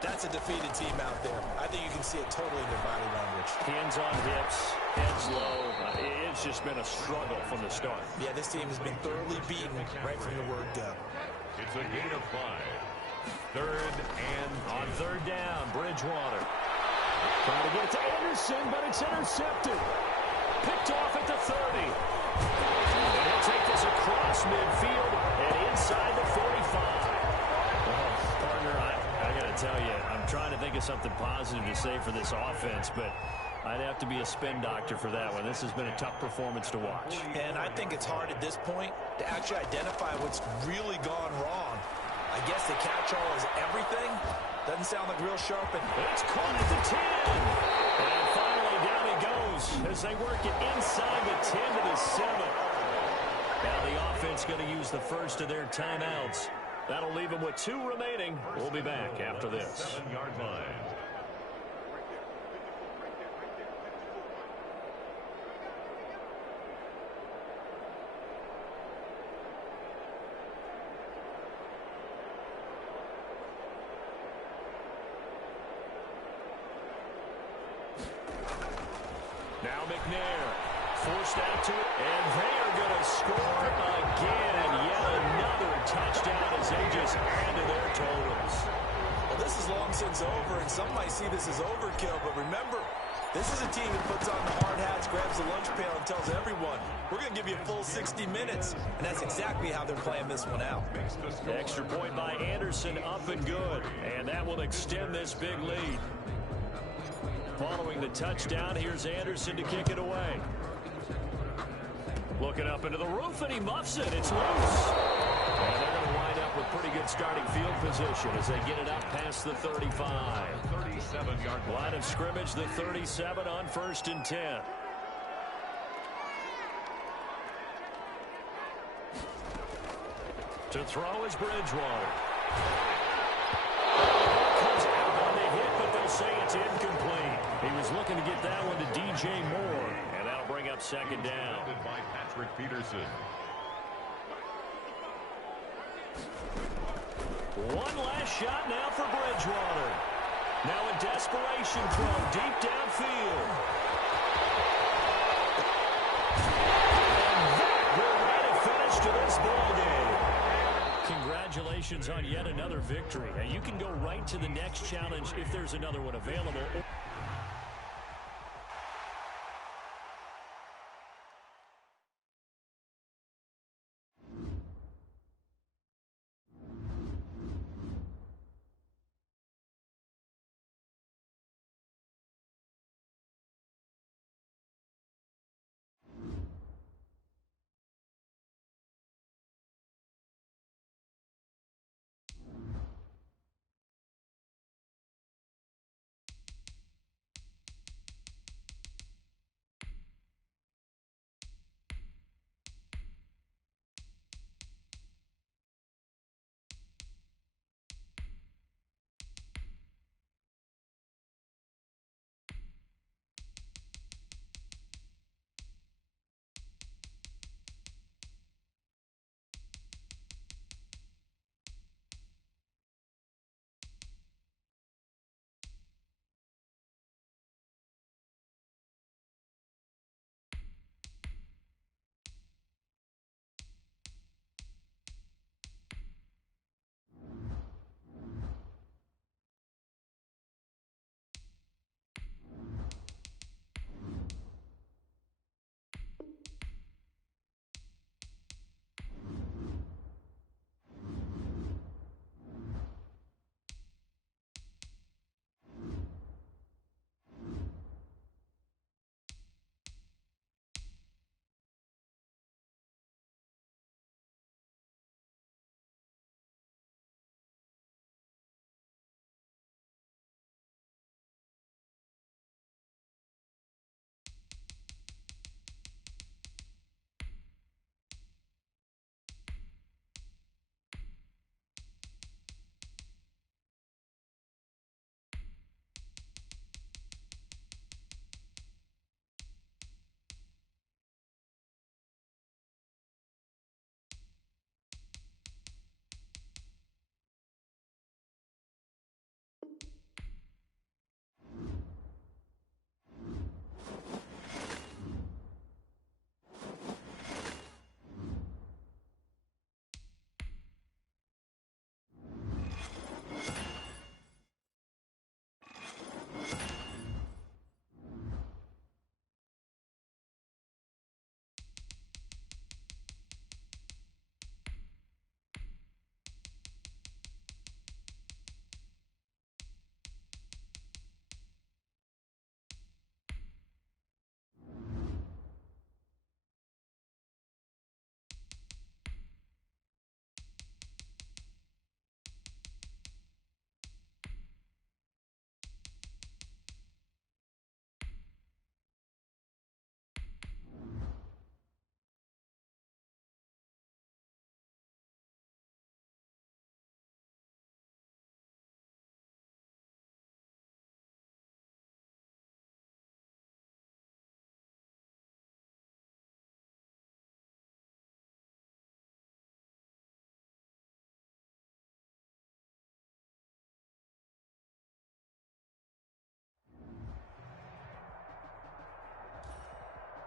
that's a defeated team out there. I think you can see it totally in their body language. Hands on hips, heads low. It's just been a struggle from the start. Yeah, this team has been thoroughly beaten right from the word go. It's a gain of 5. 3rd and on 3rd down, Bridgewater. Trying to get it to Anderson, but it's intercepted. Picked off at the 30. And he'll take this across midfield and inside the 45. Partner, I got to tell you, I'm trying to think of something positive to say for this offense, but I'd have to be a spin doctor for that one. This has been a tough performance to watch. And I think it's hard at this point to actually identify what's really gone wrong. I guess the catch-all is everything. Doesn't sound like real sharp. And it's caught at the 10. And finally down he goes as they work it inside the 10 to the 7. Now the offense going to use the first of their timeouts. That'll leave them with 2 remaining. We'll be back after this. 7-yard line. Now McNair forced out to it, and they are going to score again. Yet another touchdown as they just add to their totals. Well, this is long since over, and some might see this as overkill, but remember, this is a team that puts on the hard hats, grabs the lunch pail, and tells everyone, we're going to give you a full 60 minutes, and that's exactly how they're playing this one out. Extra point by Anderson, up and good, and that will extend this big lead. Following the touchdown, here's Anderson to kick it away. Looking up into the roof, and he muffs it. It's loose. And they're going to wind up with pretty good starting field position as they get it up past the 35. 37-yard line of scrimmage, the 37 on 1st and 10. To throw is Bridgewater. Comes out on the hit, but they'll say it's incomplete. He was looking to get that one to DJ Moore, and that'll bring up 2nd down. by Patrick Peterson. One last shot now for Bridgewater. Now a desperation throw deep downfield. And that will write a finish to this ball game. Congratulations on yet another victory. Now you can go right to the next challenge if there's another one available.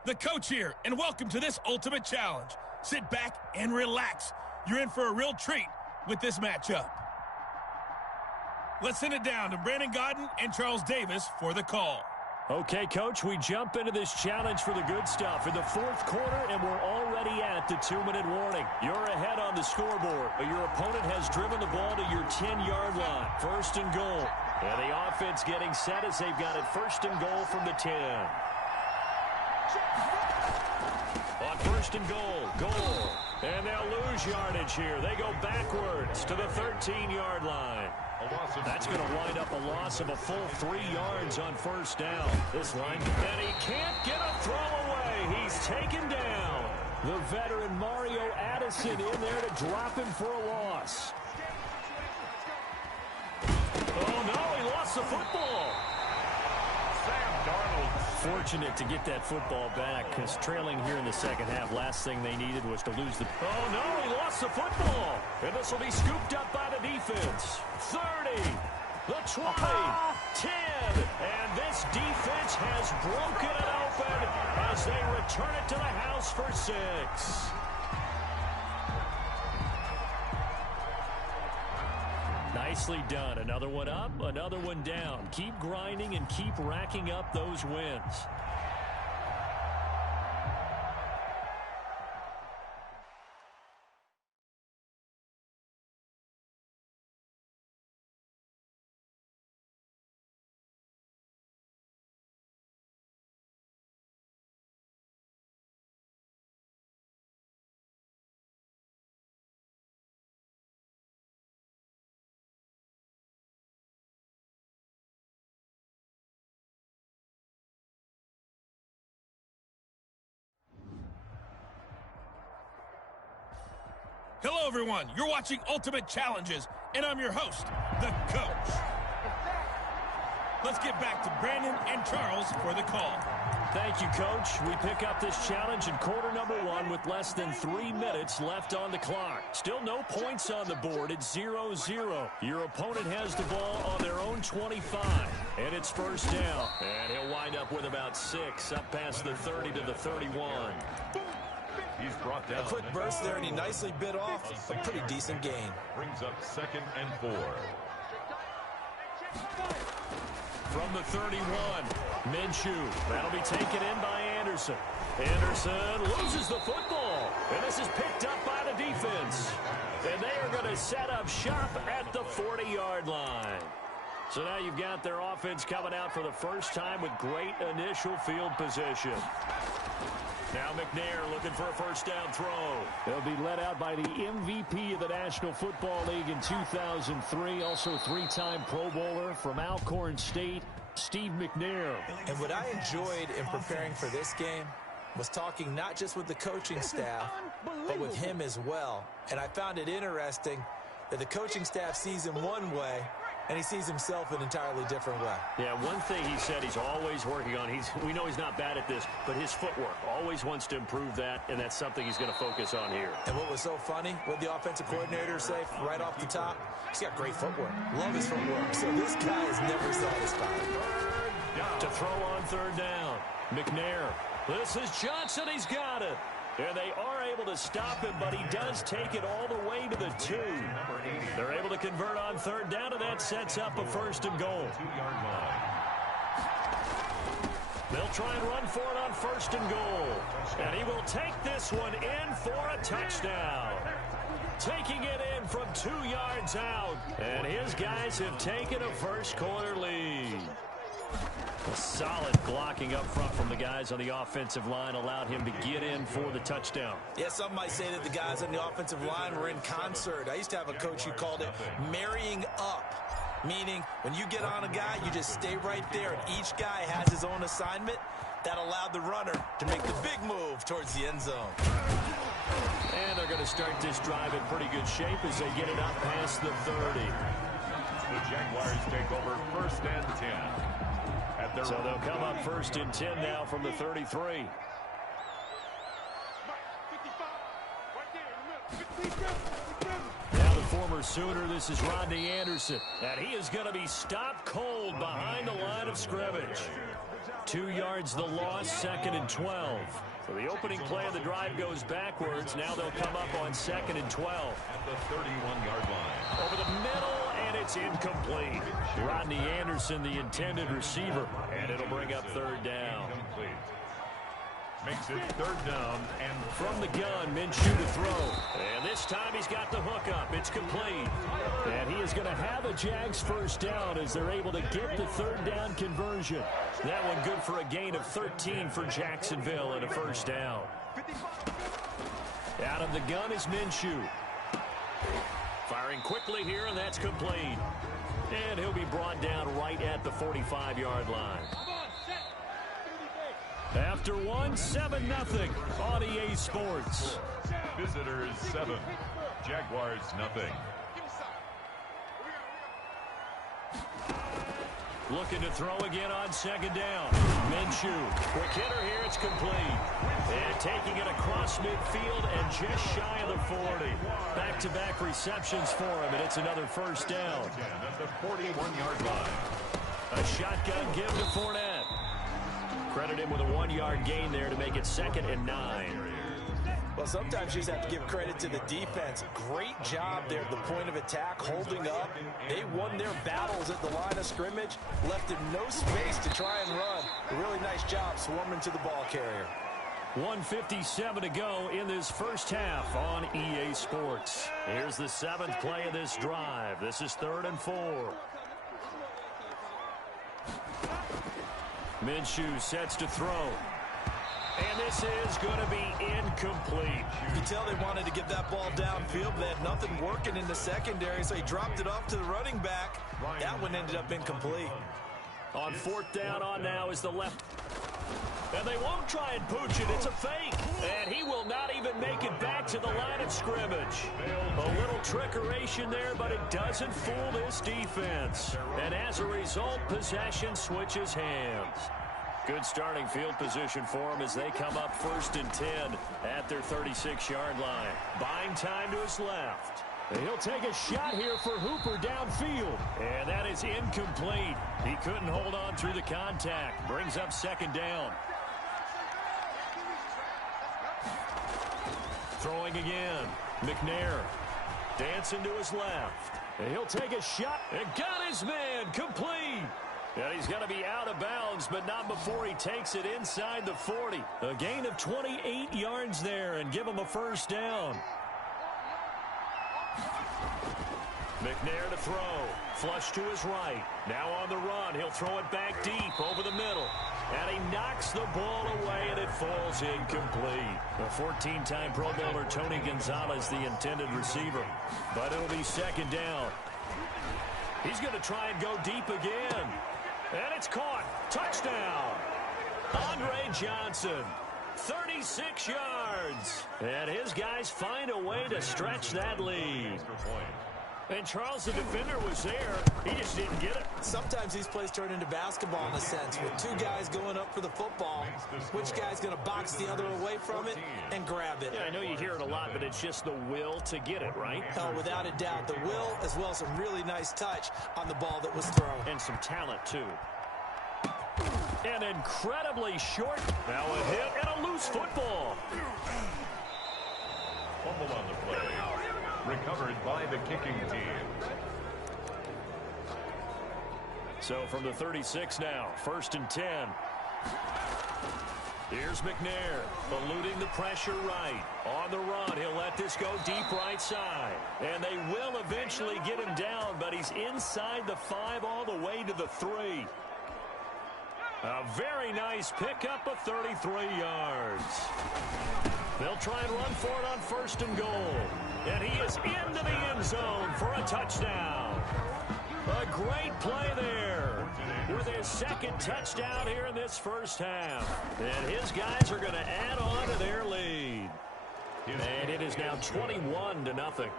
The coach here, and welcome to this Ultimate Challenge. Sit back and relax. You're in for a real treat with this matchup. Let's send it down to Brandon Godden and Charles Davis for the call. Okay, Coach, we jump into this challenge for the good stuff in the fourth quarter, and we're already at the 2-minute warning. You're ahead on the scoreboard, but your opponent has driven the ball to your 10-yard line. First and goal. And the offense getting set as they've got it first and goal from the 10. On first and goal. And they'll lose yardage here. They go backwards to the 13-yard line. That's going to wind up a loss of a full 3 yards on first down. This line, and he can't get a throw away. He's taken down. The veteran Mario Addison in there to drop him for a loss. Oh, no, he lost the football. Sam Darnold. Fortunate to get that football back, because trailing here in the second half, last thing they needed was to lose the... Oh, no, he lost the football. And this will be scooped up by the defense. 30, the 20, 10, and this defense has broken it open as they return it to the house for 6. Nicely done. Another one up, another one down. Keep grinding and keep racking up those wins. Hello, everyone. You're watching Ultimate Challenges, and I'm your host, the coach. Let's get back to Brandon and Charles for the call. Thank you, Coach. We pick up this challenge in quarter number 1 with less than 3 minutes left on the clock. Still no points on the board. It's 0-0. Your opponent has the ball on their own 25, and it's first down. And he'll wind up with about 6, up past the 30 to the 31. He's brought down. A quick burst there, and he nicely bit off a pretty decent gain. Brings up 2nd and 4. From the 31, Minshew. That'll be taken in by Anderson. Anderson loses the football, and this is picked up by the defense. And they are going to set up shop at the 40-yard line. So now you've got their offense coming out for the first time with great initial field position. Now McNair looking for a first down throw. They'll be led out by the MVP of the National Football League in 2003, also 3-time Pro Bowler from Alcorn State, Steve McNair. And what I enjoyed in preparing for this game was talking not just with the coaching staff, but with him as well. And I found it interesting that the coaching staff sees him one way, and he sees himself an entirely different way. Yeah, one thing he said he's always working on, we know he's not bad at this, but his footwork, always wants to improve that, and that's something he's going to focus on here. And what was so funny, what the offensive coordinator say right off the top, he's got great footwork. Love his footwork. So this guy is never satisfied. To throw on third down, McNair. This is Johnson, he's got it. And they are able to stop him, but he does take it all the way to the 2. They're able to convert on third down, and that sets up a first and goal. They'll try and run for it on first and goal. And he will take this one in for a touchdown. Taking it in from 2 yards out. And his guys have taken a first quarter lead. A solid blocking up front from the guys on the offensive line allowed him to get in for the touchdown. Yeah, some might say that the guys on the offensive line were in concert. I used to have a coach who called it marrying up, meaning when you get on a guy, you just stay right there, and each guy has his own assignment. That allowed the runner to make the big move towards the end zone. And they're going to start this drive in pretty good shape as they get it up past the 30. The Jaguars take over 1st and 10. So they'll come up 1st and 10 now from the 33. Now the former Sooner, this is Rodney Anderson. And he is going to be stopped cold behind the line of scrimmage. 2 yards the loss, 2nd and 12. So the opening play of the drive goes backwards. Now they'll come up on 2nd and 12. At the 31-yard line. Over the middle, and it's incomplete. Rodney Anderson, the intended receiver, and it'll bring up 3rd down. Incomplete. Makes it 3rd down and from the gun, Minshew to throw. And this time he's got the hook up. It's complete. And he is going to have a Jags 1st down as they're able to get the 3rd down conversion. That one good for a gain of 13 for Jacksonville and a 1st down. Out of the gun is Minshew. Firing quickly here, and that's complete. And he'll be brought down right at the 45-yard line. After one, 7-0 on EA Sports. Visitors 7, Jaguars nothing. Looking to throw again on 2nd down. Minshew, quick hitter here, it's complete. And taking it across midfield and just shy of the 40. Back-to-back receptions for him, and it's another 1st down. At the 41-yard line. A shotgun give to Fournette. Credit him with a 1-yard gain there to make it 2nd and 9. Well, sometimes you just have to give credit to the defense. Great job there at the point of attack, holding up. They won their battles at the line of scrimmage, left him no space to try and run. A really nice job swarming to the ball carrier. 1:57 to go in this 1st half on EA Sports. Here's the 7th play of this drive. This is 3rd and 4. Minshew sets to throw. And this is going to be incomplete. You can tell they wanted to get that ball downfield, but they had nothing working in the secondary, so he dropped it off to the running back. That one ended up incomplete. On 4th down on now is the left. And they won't try and pooch it. It's a fake. And he will not even make it back to the line of scrimmage. A little trickeration there, but it doesn't fool this defense. And as a result, possession switches hands. Good starting field position for him as they come up 1st and 10 at their 36-yard line. Buying time to his left. And he'll take a shot here for Hooper downfield. And that is incomplete. He couldn't hold on through the contact. Brings up 2nd down. Throwing again. McNair dancing to his left. And he'll take a shot. And got his man. Complete. And he's going to be out of bounds, but not before he takes it inside the 40. A gain of 28 yards there and give him a 1st down. McNair to throw. Flush to his right. Now on the run. He'll throw it back deep over the middle. And he knocks the ball away, and it falls incomplete. A 14-time Pro Bowler, Tony Gonzalez, the intended receiver. But it'll be 2nd down. He's going to try and go deep again. And it's caught. Touchdown. Andre Johnson. 36 yards. And his guys find a way to stretch that lead. And Charles, the defender, was there. He just didn't get it. Sometimes these plays turn into basketball in a sense. With 2 guys going up for the football, which guy's going to box the other away from it and grab it? Yeah, I know you hear it a lot, but it's just the will to get it, right? Oh, without a doubt. The will, as well as some really nice touch on the ball that was thrown. And some talent, too. An incredibly short. Now a hit and a loose football. Fumble on the play. Recovered by the kicking team. So from the 36 now, 1st and 10. Here's McNair, eluding the pressure right. On the run, he'll let this go deep right side. And they will eventually get him down, but he's inside the 5 all the way to the 3. A very nice pickup of 33 yards. They'll try and run for it on 1st and goal. And he is into the end zone for a touchdown. A great play there with his 2nd touchdown here in this 1st half. And his guys are going to add on to their lead. And it is now 21-0.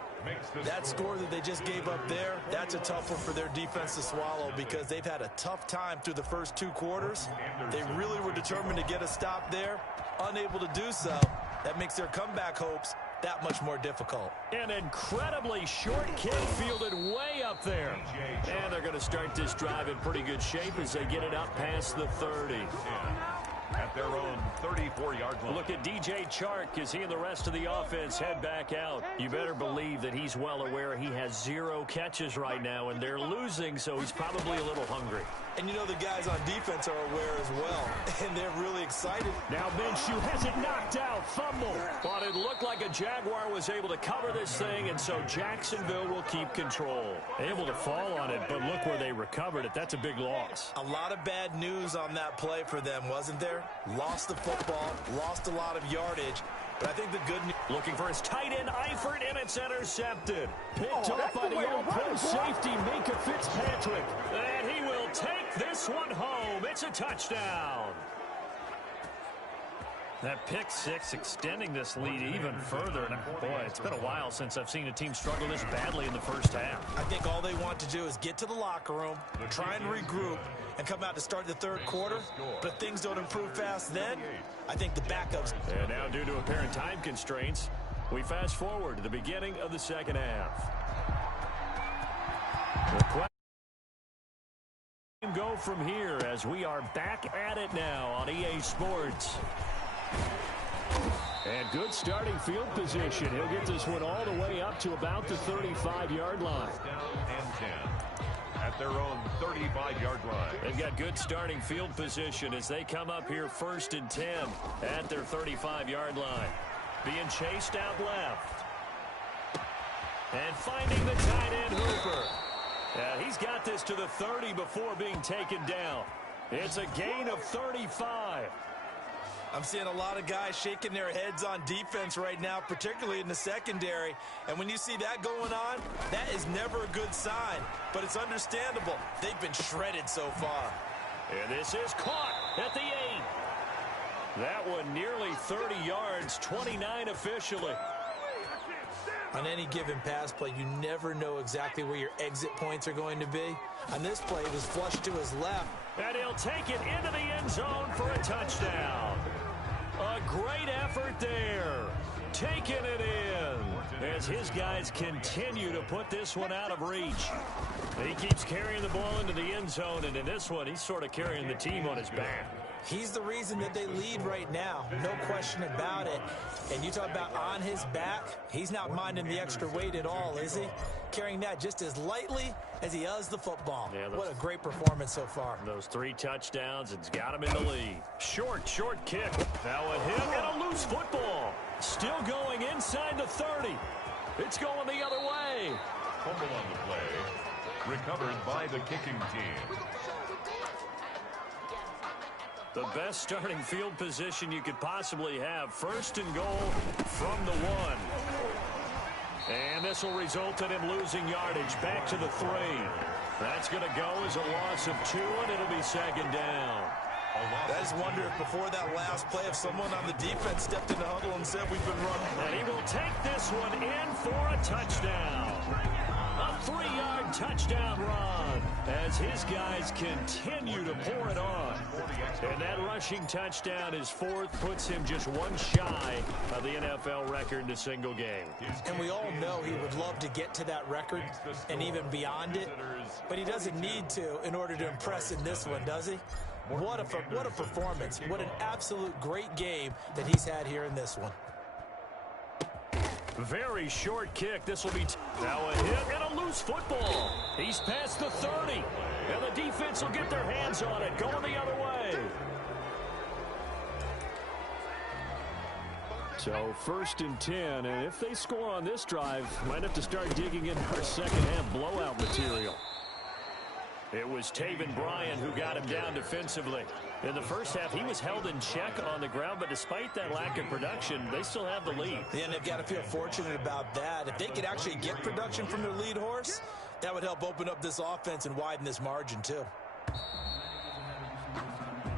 That score that they just gave up there, that's a tough one for their defense to swallow because they've had a tough time through the first 2 quarters. They really were determined to get a stop there, unable to do so. That makes their comeback hopes that much more difficult. An incredibly short kick fielded way up there. And they're going to start this drive in pretty good shape as they get it up past the 30. At their own 34-yard line. Look at DJ Chark as he and the rest of the offense head back out. You better believe that he's well aware he has 0 catches right now, and they're losing, so he's probably a little hungry. And you know the guys on defense are aware as well, and they're really excited. Now Minshew has it knocked out, fumble. But it looked like a Jaguar was able to cover this thing, and so Jacksonville will keep control. Able to fall on it, but look where they recovered it. That's a big loss. A lot of bad news on that play for them, wasn't there? Lost the football, lost a lot of yardage. But I think the good news... Looking for his tight end, Eifert, and it's intercepted. Picked off by the all-pro safety, Minka Fitzpatrick. And he will take this one home. It's a touchdown. That pick six extending this lead even further. And boy, it's been a while since I've seen a team struggle this badly in the first half. I think all they want to do is get to the locker room, try and regroup, and come out to start the third quarter. But if things don't improve fast then, I think the backups... And now due to apparent time constraints, we fast forward to the beginning of the second half. The question go from here as we are back at it now on EA Sports. And good starting field position. He'll get this one all the way up to about the 35-yard line. Down and 10 at their own 35-yard line. They've got good starting field position as they come up here 1st and 10 at their 35-yard line. Being chased out left. And finding the tight end Hooper. He's got this to the 30 before being taken down. It's a gain of 35. I'm seeing a lot of guys shaking their heads on defense right now, particularly in the secondary. And when you see that going on, that is never a good sign. But it's understandable. They've been shredded so far. And this is caught at the 8. That one nearly 30 yards, 29 officially. On any given pass play, you never know exactly where your exit points are going to be. On this play, it was flushed to his left. And he'll take it into the end zone for a touchdown. A great effort there. Taking it in as his guys continue to put this one out of reach. He keeps carrying the ball into the end zone, and in this one, he's sort of carrying the team on his back. He's the reason that they lead right now. No question about it. And you talk about on his back, he's not minding the extra weight at all, is he? Carrying that just as lightly as he does the football. Yeah, what a great performance so far. Those 3 touchdowns, it's got him in the lead. Short kick. Now a hit and a loose football. Still going inside the 30. It's going the other way. Fumble on the play. Recovered by the kicking team. The best starting field position you could possibly have. 1st and goal from the 1. And this will result in him losing yardage back to the 3. That's going to go as a loss of 2, and it'll be 2nd down. I just wonder if before that last play, if someone on the defense stepped in the huddle and said we've been running. And he will take this one in for a touchdown. A 3-yard touchdown run as his guys continue to pour it on. And that rushing touchdown is 4th, puts him just 1 shy of the NFL record in a single game. And we all know he would love to get to that record and even beyond it, but he doesn't need to in order to impress in this one, does he? What a performance. What an absolute great game that he's had here in this one. Very short kick. This will be now a hit and a loose football. He's past the 30, and the defense will get their hands on it, going the other way. So 1st and 10, and if they score on this drive, might have to start digging into our second half blowout material. It was Taven Bryan who got him down defensively. In the first half, he was held in check on the ground, but despite that lack of production, they still have the lead. Yeah, and they've got to feel fortunate about that. If they could actually get production from their lead horse, that would help open up this offense and widen this margin too.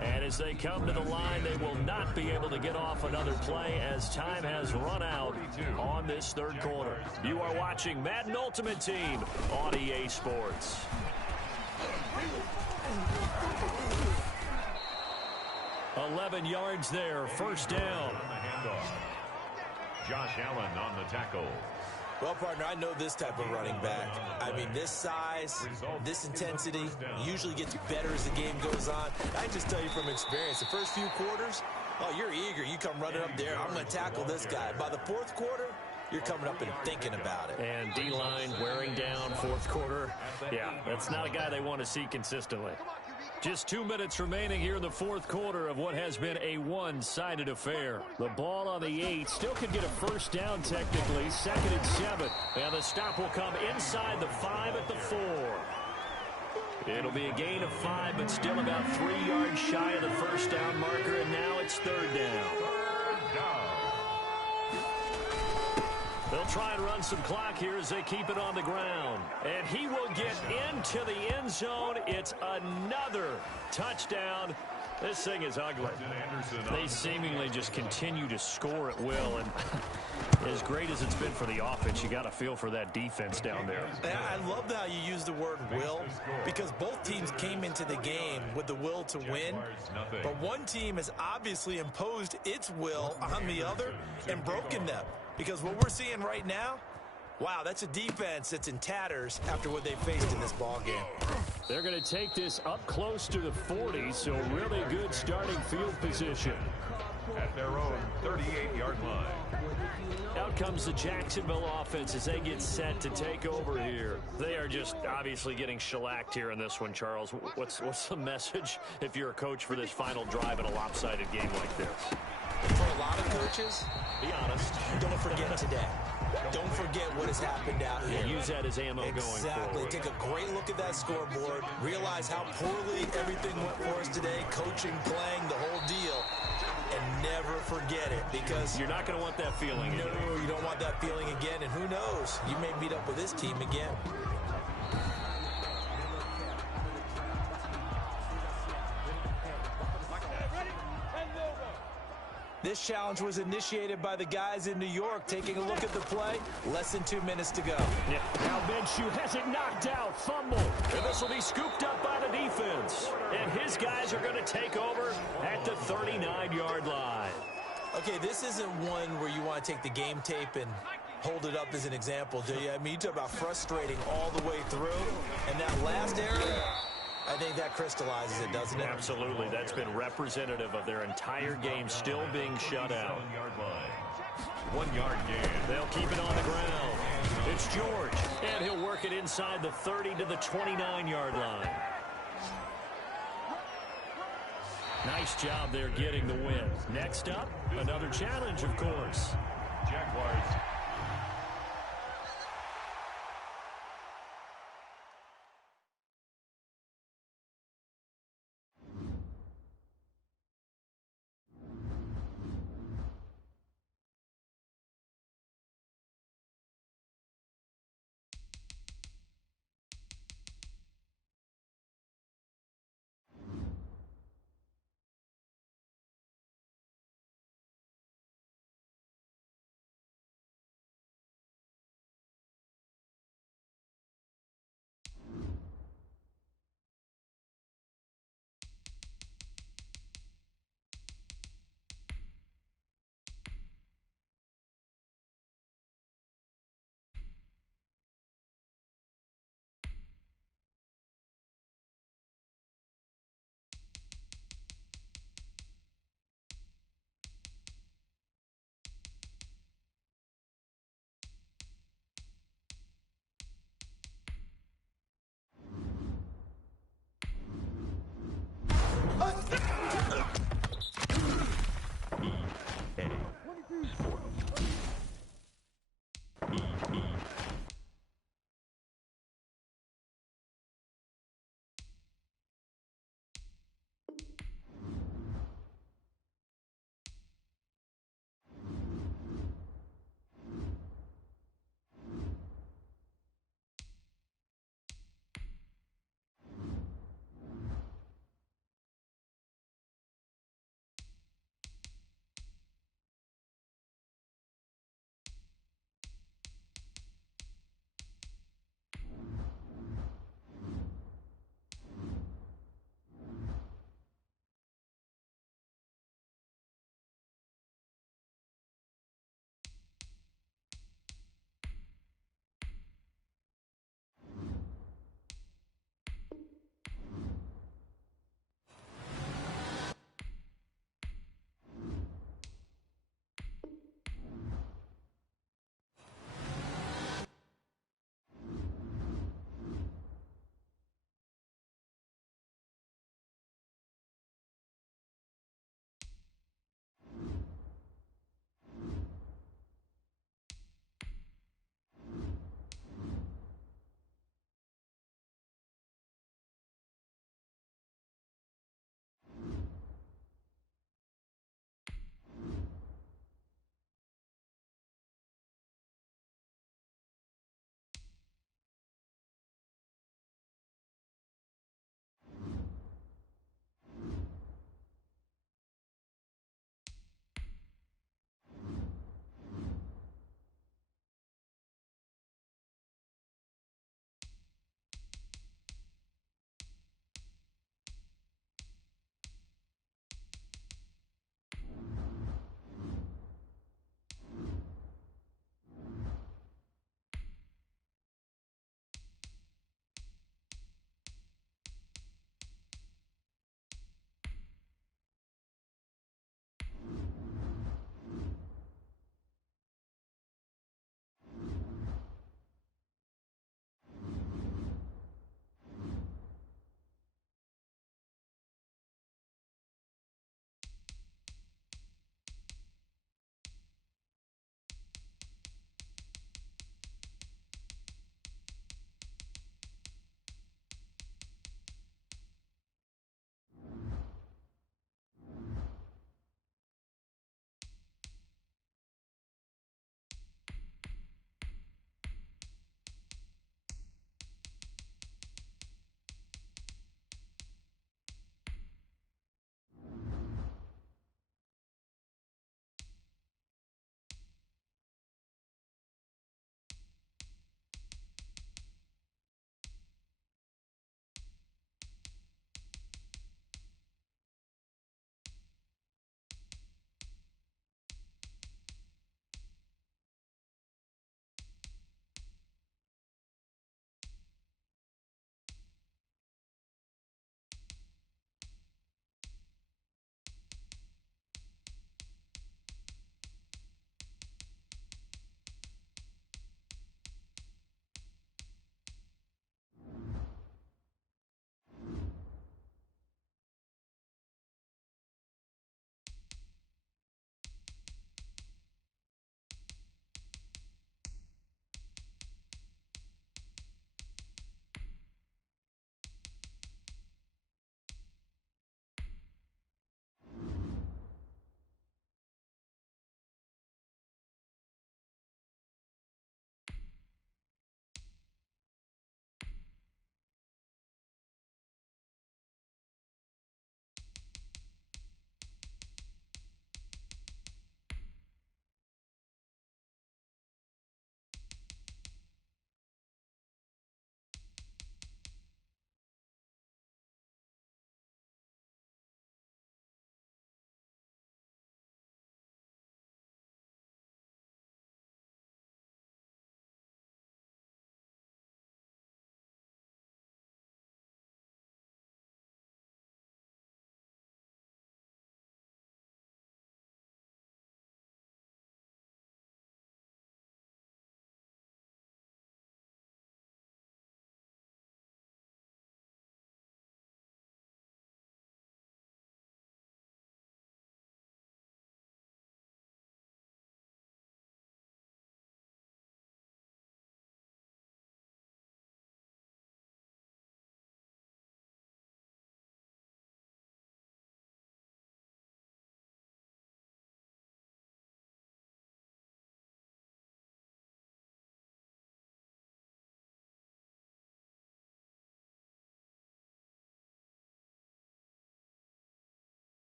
And as they come to the line, they will not be able to get off another play as time has run out on this 3rd quarter. You are watching Madden Ultimate Team on EA Sports. 11 yards there, 1st down. Josh Allen on the tackle. Well, partner, I know this type of running back. I mean, this size, this intensity usually gets better as the game goes on. I just tell you from experience, the first few quarters, oh, you're eager. You come running up there, I'm going to tackle this guy. By the fourth quarter, you're coming up and thinking about it. And D-line wearing down fourth quarter. Yeah, that's not a guy they want to see consistently. Just 2 minutes remaining here in the fourth quarter of what has been a one-sided affair. The ball on the 8 still could get a first down technically. 2nd and 7. And the stop will come inside the 5 at the 4. It'll be a gain of 5, but still about 3 yards shy of the first down marker. And now it's 3rd down. Third down. They'll try and run some clock here as they keep it on the ground. And he will get into the end zone. It's another touchdown. This thing is ugly. They seemingly just continue to score at will. And as great as it's been for the offense, you got to feel for that defense down there. I love how you use the word will, because both teams came into the game with the will to win. But one team has obviously imposed its will on the other and broken them. Because what we're seeing right now, wow, that's a defense that's in tatters after what they faced in this ballgame. They're going to take this up close to the 40, so really good starting field position. At their own 38-yard line. Out comes the Jacksonville offense as they get set to take over here. They are just obviously getting shellacked here in this one, Charles. What's the message if you're a coach for this final drive in a lopsided game like this? For a lot of coaches, be honest, don't forget today. Don't forget what has happened out here. Use that as ammo going forward. Exactly. Take a great look at that scoreboard. Realize how poorly everything went for us today. Coaching, playing, the whole deal. And never forget it, because you're not going to want that feeling again. No, you don't want that feeling again. And who knows? You may meet up with this team again. This challenge was initiated by the guys in New York. Taking a look at the play, less than 2 minutes to go. Yeah. Now Minshew has it knocked out, fumble. And this will be scooped up by the defense. And his guys are going to take over at the 39-yard line. Okay, this isn't one where you want to take the game tape and hold it up as an example, do you? I mean, you talk about frustrating all the way through. And that last error, I think that crystallizes it, doesn't it? Absolutely. That's been representative of their entire game still being shut out. 1 yard gain. They'll keep it on the ground. It's George, and he'll work it inside the 30 to the 29-yard line. Nice job there getting the win. Next up, another challenge, of course. Jaguars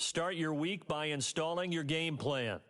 Start your week by installing your game plan.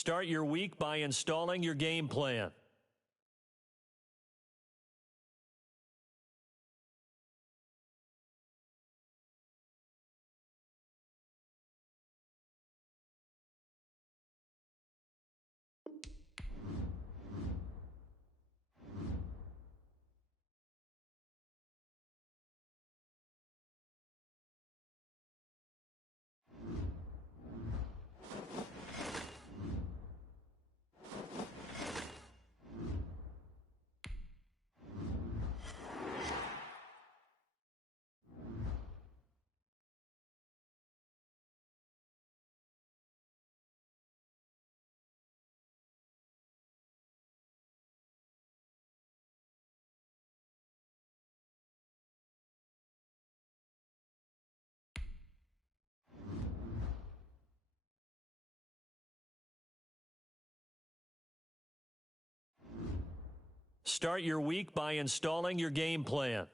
Start your week by installing your game plan. Start your week by installing your game plan.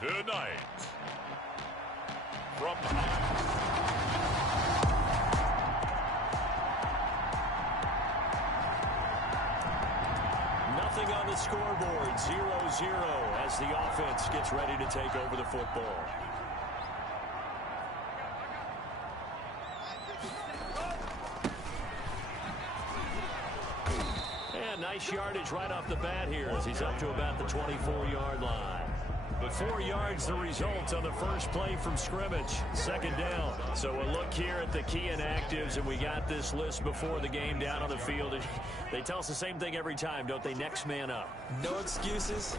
tonight. From nothing on the scoreboard, 0-0 as the offense gets ready to take over the football. And nice yardage right off the bat here as he's up to about the 24-yard line. But 4 yards the result on the first play from scrimmage. Second down. So a look here at the key inactives, and we got this list before the game down on the field. They tell us the same thing every time, don't they? Next man up. No excuses.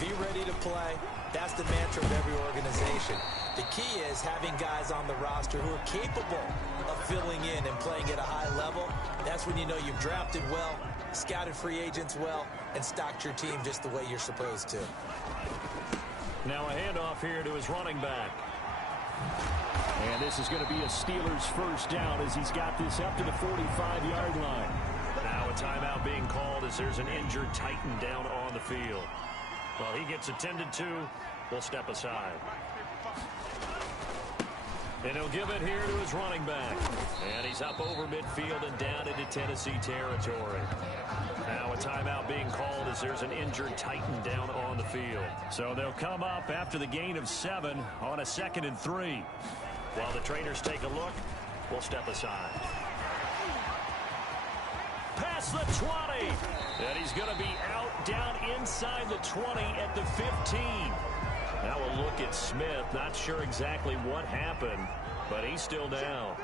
Be ready to play. That's the mantra of every organization. The key is having guys on the roster who are capable of filling in and playing at a high level. That's when you know you've drafted well, scouted free agents well, and stocked your team just the way you're supposed to. Now a handoff here to his running back. And this is going to be a Steelers first down as he's got this up to the 45-yard line. Now a timeout being called as there's an injured Titan down on the field. While he gets attended to, we'll step aside. And he'll give it here to his running back. And he's up over midfield and down into Tennessee territory. Now a timeout being called as there's an injured Titan down on the field. So they'll come up after the gain of 7 on a 2nd and 3. While the trainers take a look, we'll step aside. Past the 20. And he's going to be out down inside the 20 at the 15. Now a look at Smith. Not sure exactly what happened, but he's still down.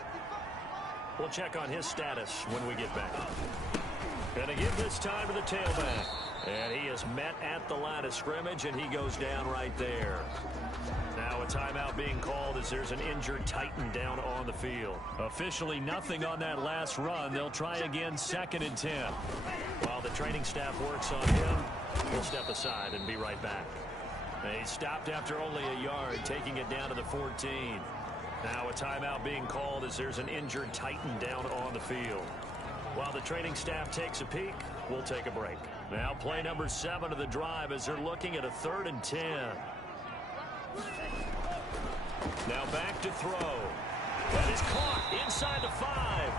We'll check on his status when we get back. Going to give this time to the tailback. And he is met at the line of scrimmage, and he goes down right there. Now a timeout being called as there's an injured Titan down on the field. Officially nothing on that last run. They'll try again 2nd and 10. While the training staff works on him, we'll step aside and be right back. And he stopped after only a yard, taking it down to the 14. Now a timeout being called as there's an injured Titan down on the field. While the training staff takes a peek, we'll take a break. Now play number 7 of the drive as they're looking at a 3rd and 10. Now back to throw. That is caught inside the 5.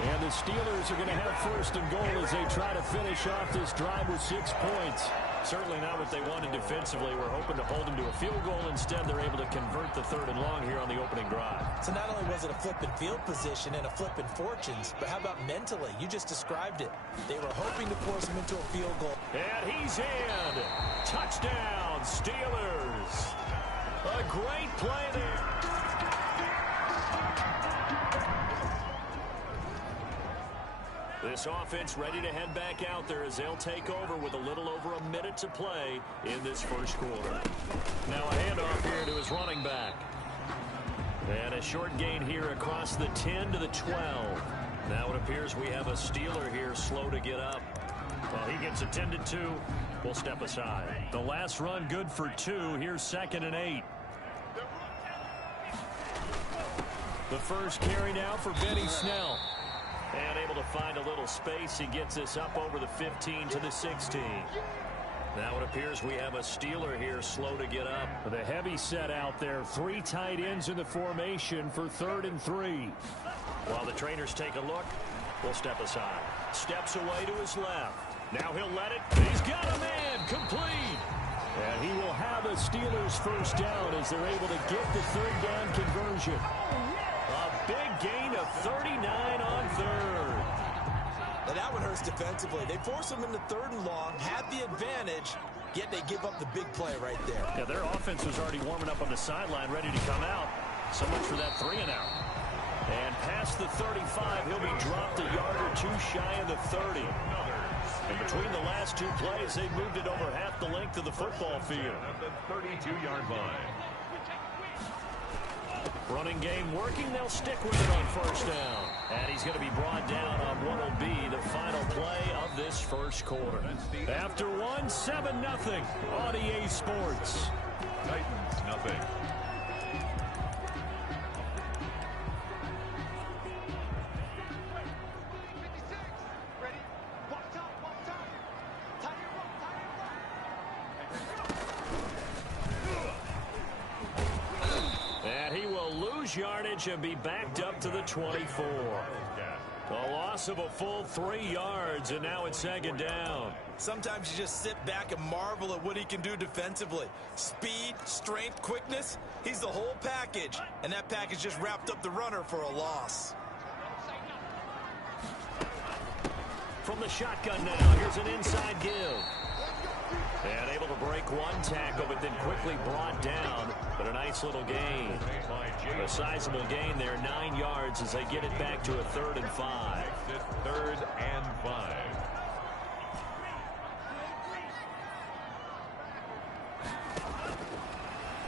And the Steelers are going to have 1st and goal as they try to finish off this drive with 6 points. Certainly not what they wanted defensively. We're hoping to hold them to a field goal. Instead, they're able to convert the 3rd and long here on the opening drive. So not only was it a flipping field position and a flipping fortunes, but how about mentally? You just described it. They were hoping to force him into a field goal. And he's in. Touchdown, Steelers. A great play there. This offense ready to head back out there as they'll take over with a little over a minute to play in this first quarter. Now a handoff here to his running back. And a short gain here across the 10 to the 12. Now it appears we have a Steeler here slow to get up. While he gets attended to, we'll step aside. The last run good for 2. Here's 2nd and 8. The first carry now for Benny Snell. And able to find a little space. He gets this up over the 15 to the 16. Now it appears we have a Steeler here slow to get up. The heavy set out there. 3 tight ends in the formation for 3rd and 3. While the trainers take a look, we'll step aside. Steps away to his left. Now he'll let it. He's got a man. Complete. And he will have a Steelers first down as they're able to get the 3rd down conversion. A big gain of 39 on 3rd. Now that one hurts defensively. They force him into 3rd and long, had the advantage, yet they give up the big play right there. Yeah, their offense was already warming up on the sideline, ready to come out. So much for that 3 and out. And past the 35, he'll be dropped a yard or 2 shy of the 30. And between the last 2 plays, they've moved it over half the length of the football field. at the 32-yard line. Running game working. They'll stick with it on first down. And he's going to be brought down on what will be the final play of this first quarter. After 1, 7-0 on EA Sports. Titans, nothing. lose yardage and be backed up to the 24. A loss of a full 3 yards, and now it's second down. Sometimes you just sit back and marvel at what he can do defensively. Speed, strength, quickness. He's the whole package, and that package just wrapped up the runner for a loss. From the shotgun now, here's an inside give. And able to break one tackle, but then quickly brought down. But a nice little gain. A sizable gain there, 9 yards as they get it back to a 3rd and 5. 3rd and 5.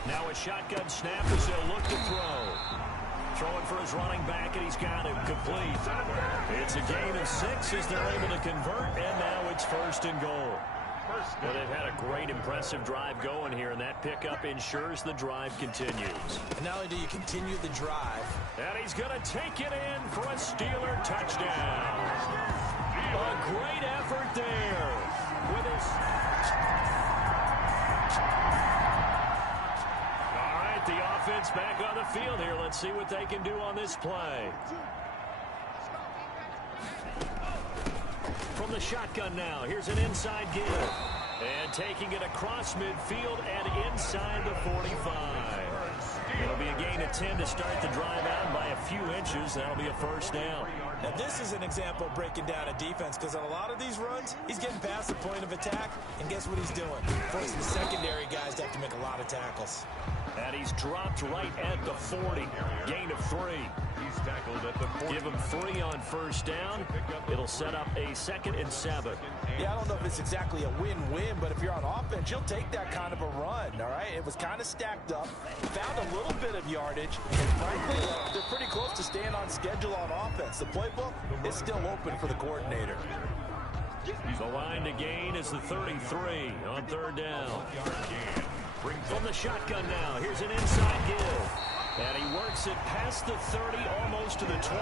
Now a shotgun snap as they'll look to throw. Throwing for his running back, and he's got it complete. It's a gain of 6 as they're able to convert, and now it's 1st and goal. Well, they've had a great, impressive drive going here, and that pickup ensures the drive continues. And not only do you continue the drive, and he's going to take it in for a Steeler touchdown. A great effort there with his... All right, the offense back on the field here. Let's see what they can do on this play. From the shotgun now, here's an inside give. And taking it across midfield and inside the 45. It'll be a gain of 10 to start the drive out by a few inches. That'll be a 1st down. Now, this is an example of breaking down a defense, because on a lot of these runs, he's getting past the point of attack, and guess what he's doing? Forcing the secondary guys to have to make a lot of tackles. And he's dropped right at the 40. Gain of 3. He's tackled at the 40. Give him 3 on 1st down. It'll set up a 2nd and 7. Yeah, I don't know if it's exactly a win-win, but if you're on offense, you'll take that kind of a run, all right? It was kind of stacked up, found a little bit of yardage, and frankly, they're pretty close to staying on schedule on offense. The playbook is still open for the coordinator. The line to gain is the 33 on 3rd down. From the shotgun now, here's an inside give. And he works it past the 30, almost to the 25.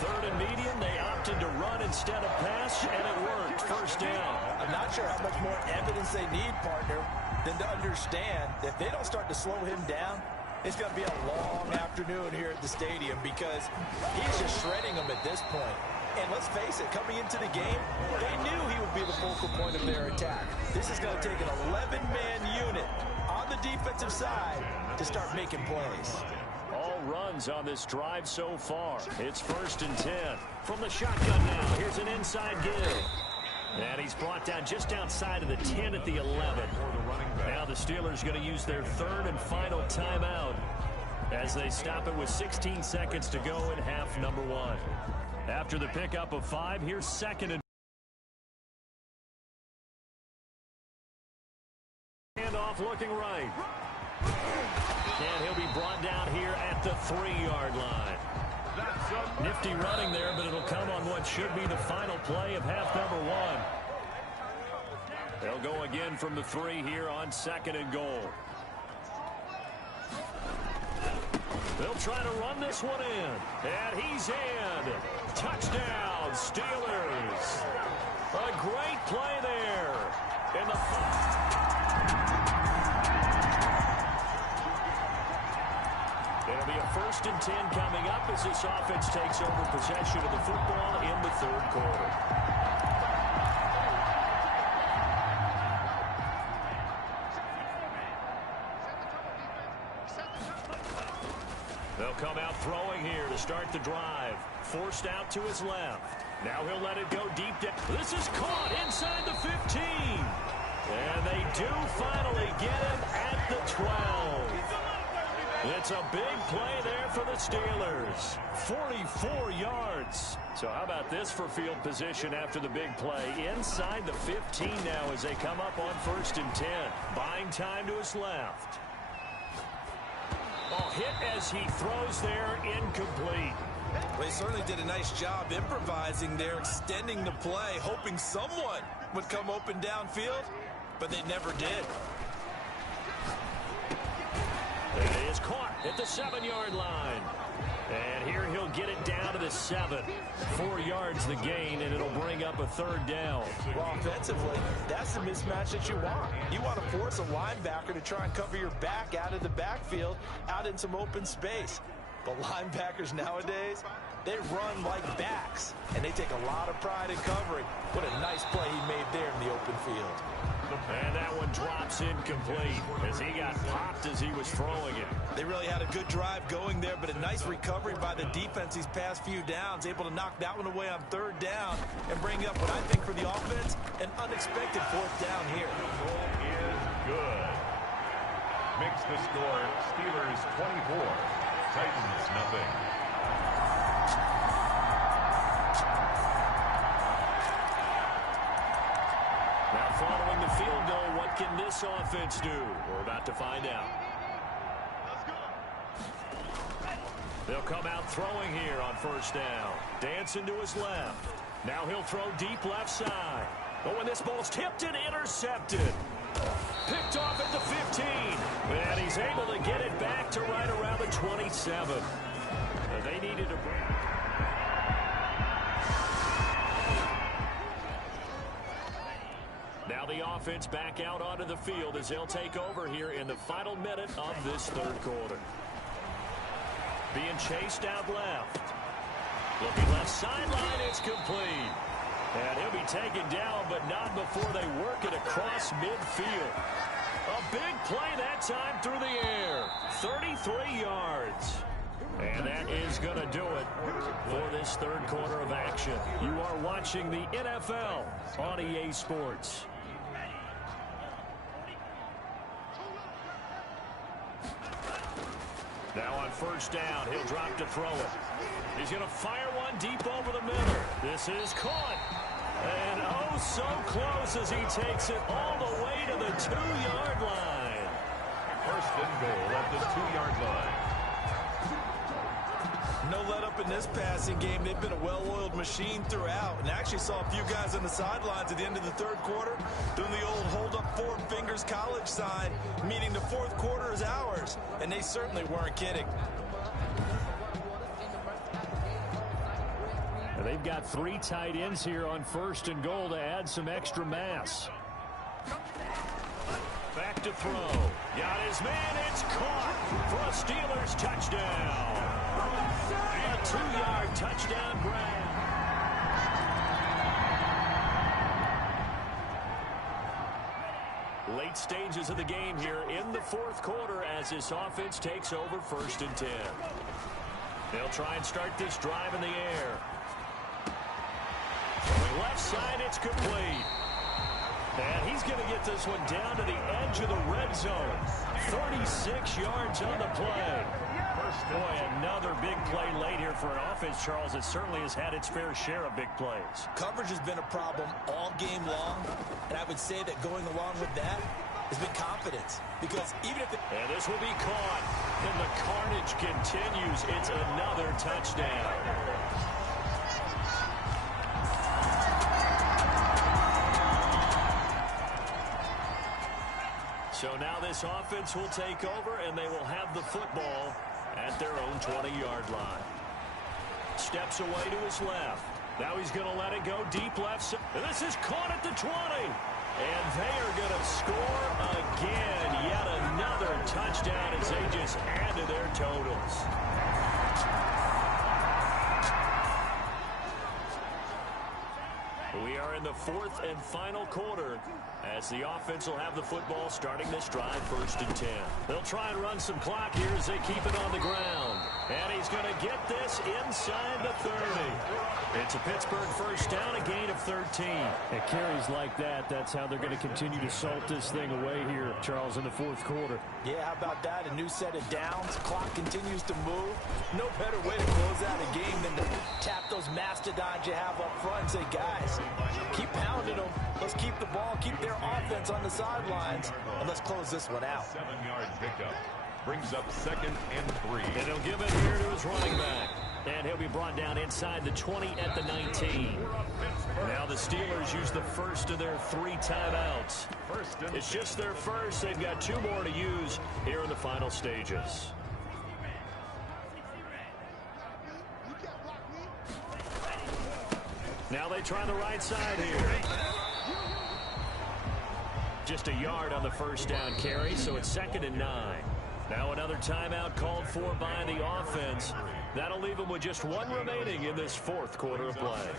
3rd and medium, they opted to run instead of pass, and it worked. 1st down. I'm not sure how much more evidence they need, partner, than to understand that if they don't start to slow him down, it's going to be a long afternoon here at the stadium, because he's just shredding them at this point. And let's face it, coming into the game, they knew he would be the focal point of their attack. This is going to take an 11-man unit on the defensive side to start making plays. All runs on this drive so far. It's 1st and 10. From the shotgun now, here's an inside give. And he's brought down just outside of the 10 at the 11. Now the Steelers going to use their 3rd and final timeout as they stop it with 16 seconds to go in half number 1. After the pickup of 5, here's 2nd and... Handoff looking right. And he'll be brought down here at the 3-yard line. Nifty running there, but it'll come on what should be the final play of half number 1. They'll go again from the 3 here on 2nd and goal. They'll try to run this one in. And he's in. Touchdown, Steelers. A great play there. In the... It'll be a 1st and 10 coming up as this offense takes over possession of the football in the 3rd quarter. They'll come out throwing here to start the drive. Forced out to his left. Now he'll let it go deep down. This is caught inside the 15. And they do finally get him at the 12. It's a big play there for the Steelers. 44 yards. So how about this for field position after the big play? Inside the 15 now as they come up on 1st and 10. Buying time to his left. Oh, hit as he throws there, incomplete. Well, he certainly did a nice job improvising there, extending the play, hoping someone would come open downfield, but they never did. It is caught at the 7-yard line. And here he'll get it down to the to 7. 4 yards the gain, and it'll bring up a 3rd down. Well, offensively, that's the mismatch that you want. You want to force a linebacker to try and cover your back out of the backfield, out in some open space. But linebackers nowadays, they run like backs, and they take a lot of pride in covering. What a nice play he made there in the open field. And that one drops incomplete as he got popped as he was throwing it. They really had a good drive going there, but a nice recovery by the defense these past few downs, able to knock that one away on 3rd down and bring up what I think for the offense, an unexpected 4th down here. Goal is good. Makes the score Steelers 24, Titans nothing. Now following the field goal, what can this offense do? We're about to find out. They'll come out throwing here on 1st down. Dancing to his left. Now he'll throw deep left side. Oh, and this ball's tipped and intercepted. Picked off at the 15. And he's able to get it back to right around the 27. They needed a break. Now the offense back out onto the field as they'll take over here in the final minute of this 3rd quarter. Being chased out left. Looking left sideline, it's complete. And he'll be taken down, but not before they work it across midfield. A big play that time through the air. 33 yards. And that is going to do it for this 3rd quarter of action. You are watching the NFL on EA Sports. Now on 1st down, he'll drop to throw it. He's going to fire one deep over the middle. This is caught. And oh, so close as he takes it all the way to the 2-yard line. 1st and goal at the 2-yard line. No let up in this passing game. They've been a well-oiled machine throughout. And actually saw a few guys on the sidelines at the end of the 3rd quarter doing the old hold up 4 fingers college sign, meaning the 4th quarter is ours. And they certainly weren't kidding. And they've got 3 tight ends here on 1st and goal to add some extra mass. Back to throw. Got his man. It's caught for a Steelers touchdown. A 2-yard touchdown grab. Late stages of the game here in the 4th quarter as this offense takes over 1st and 10. They'll try and start this drive in the air. Throwing left side, it's complete. And he's going to get this one down to the edge of the red zone. 36 yards on the play. Boy, another big play late here for an offense, Charles, that certainly has had its fair share of big plays. Coverage has been a problem all game long, and I would say that going along with that has been confidence. Because even if and this will be caught, and the carnage continues. It's another touchdown. So now this offense will take over, and they will have the football at their own 20-yard line. Steps away to his left. Now he's going to let it go deep left. And this is caught at the 20. And they are going to score again. Yet another touchdown as they just add to their totals. We are in the 4th and final quarter as the offense will have the football starting this drive 1st and 10. They'll try and run some clock here as they keep it on the ground. And he's going to get this inside the 30. It's a Pittsburgh 1st down, a gain of 13. It carries like that. That's how they're going to continue to salt this thing away here, Charles, in the 4th quarter. Yeah, how about that? A new set of downs. Clock continues to move. No better way to close out a game than to tap those mastodons you have up front and say, guys, keep pounding them. Let's keep the ball, keep their offense on the sidelines, and let's close this one out. 7-yard pickup brings up 2nd and 3. And he'll give it here to his running back. And he'll be brought down inside the 20 at the 19. Now the Steelers use the first of their 3 timeouts. It's just their first. They've got 2 more to use here in the final stages. Now they try the right side here. Just a yard on the first down carry, so it's 2nd and 9. Now another timeout called for by the offense. That'll leave them with just one remaining in this 4th quarter of play.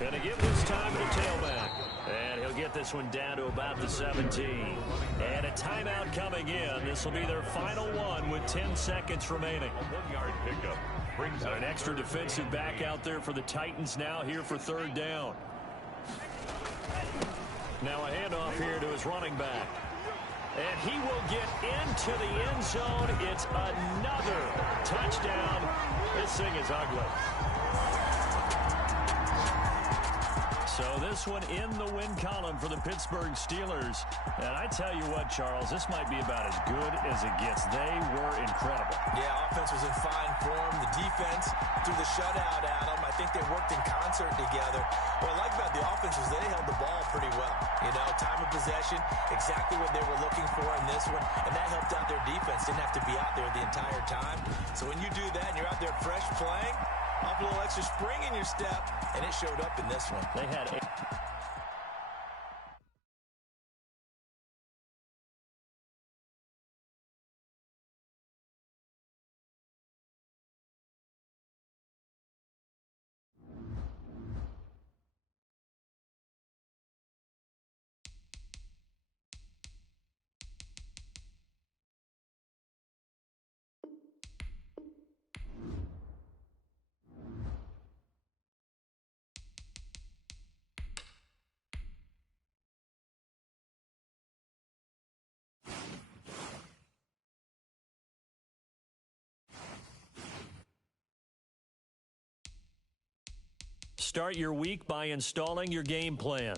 Gonna give this time to the tailback. And he'll get this one down to about the 17. And a timeout coming in. This will be their final one with 10 seconds remaining. A 1-yard pickup brings an extra defensive back out there for the Titans now here for 3rd down. Now a handoff here to his running back. And he will get into the end zone. It's another touchdown. This thing is ugly. So this one in the win column for the Pittsburgh Steelers. And I tell you what, Charles, this might be about as good as it gets. They were incredible. Yeah, offense was in fine form. The defense threw the shutout at them. I think they worked in concert together. What I like about the offense was they held the ball pretty well. You know, time of possession, exactly what they were looking for in this one. And that helped out their defense. Didn't have to be out there the entire time. So when you do that and you're out there fresh playing, up a little extra spring in your step, and it showed up in this one. They had Start your week by installing your game plan.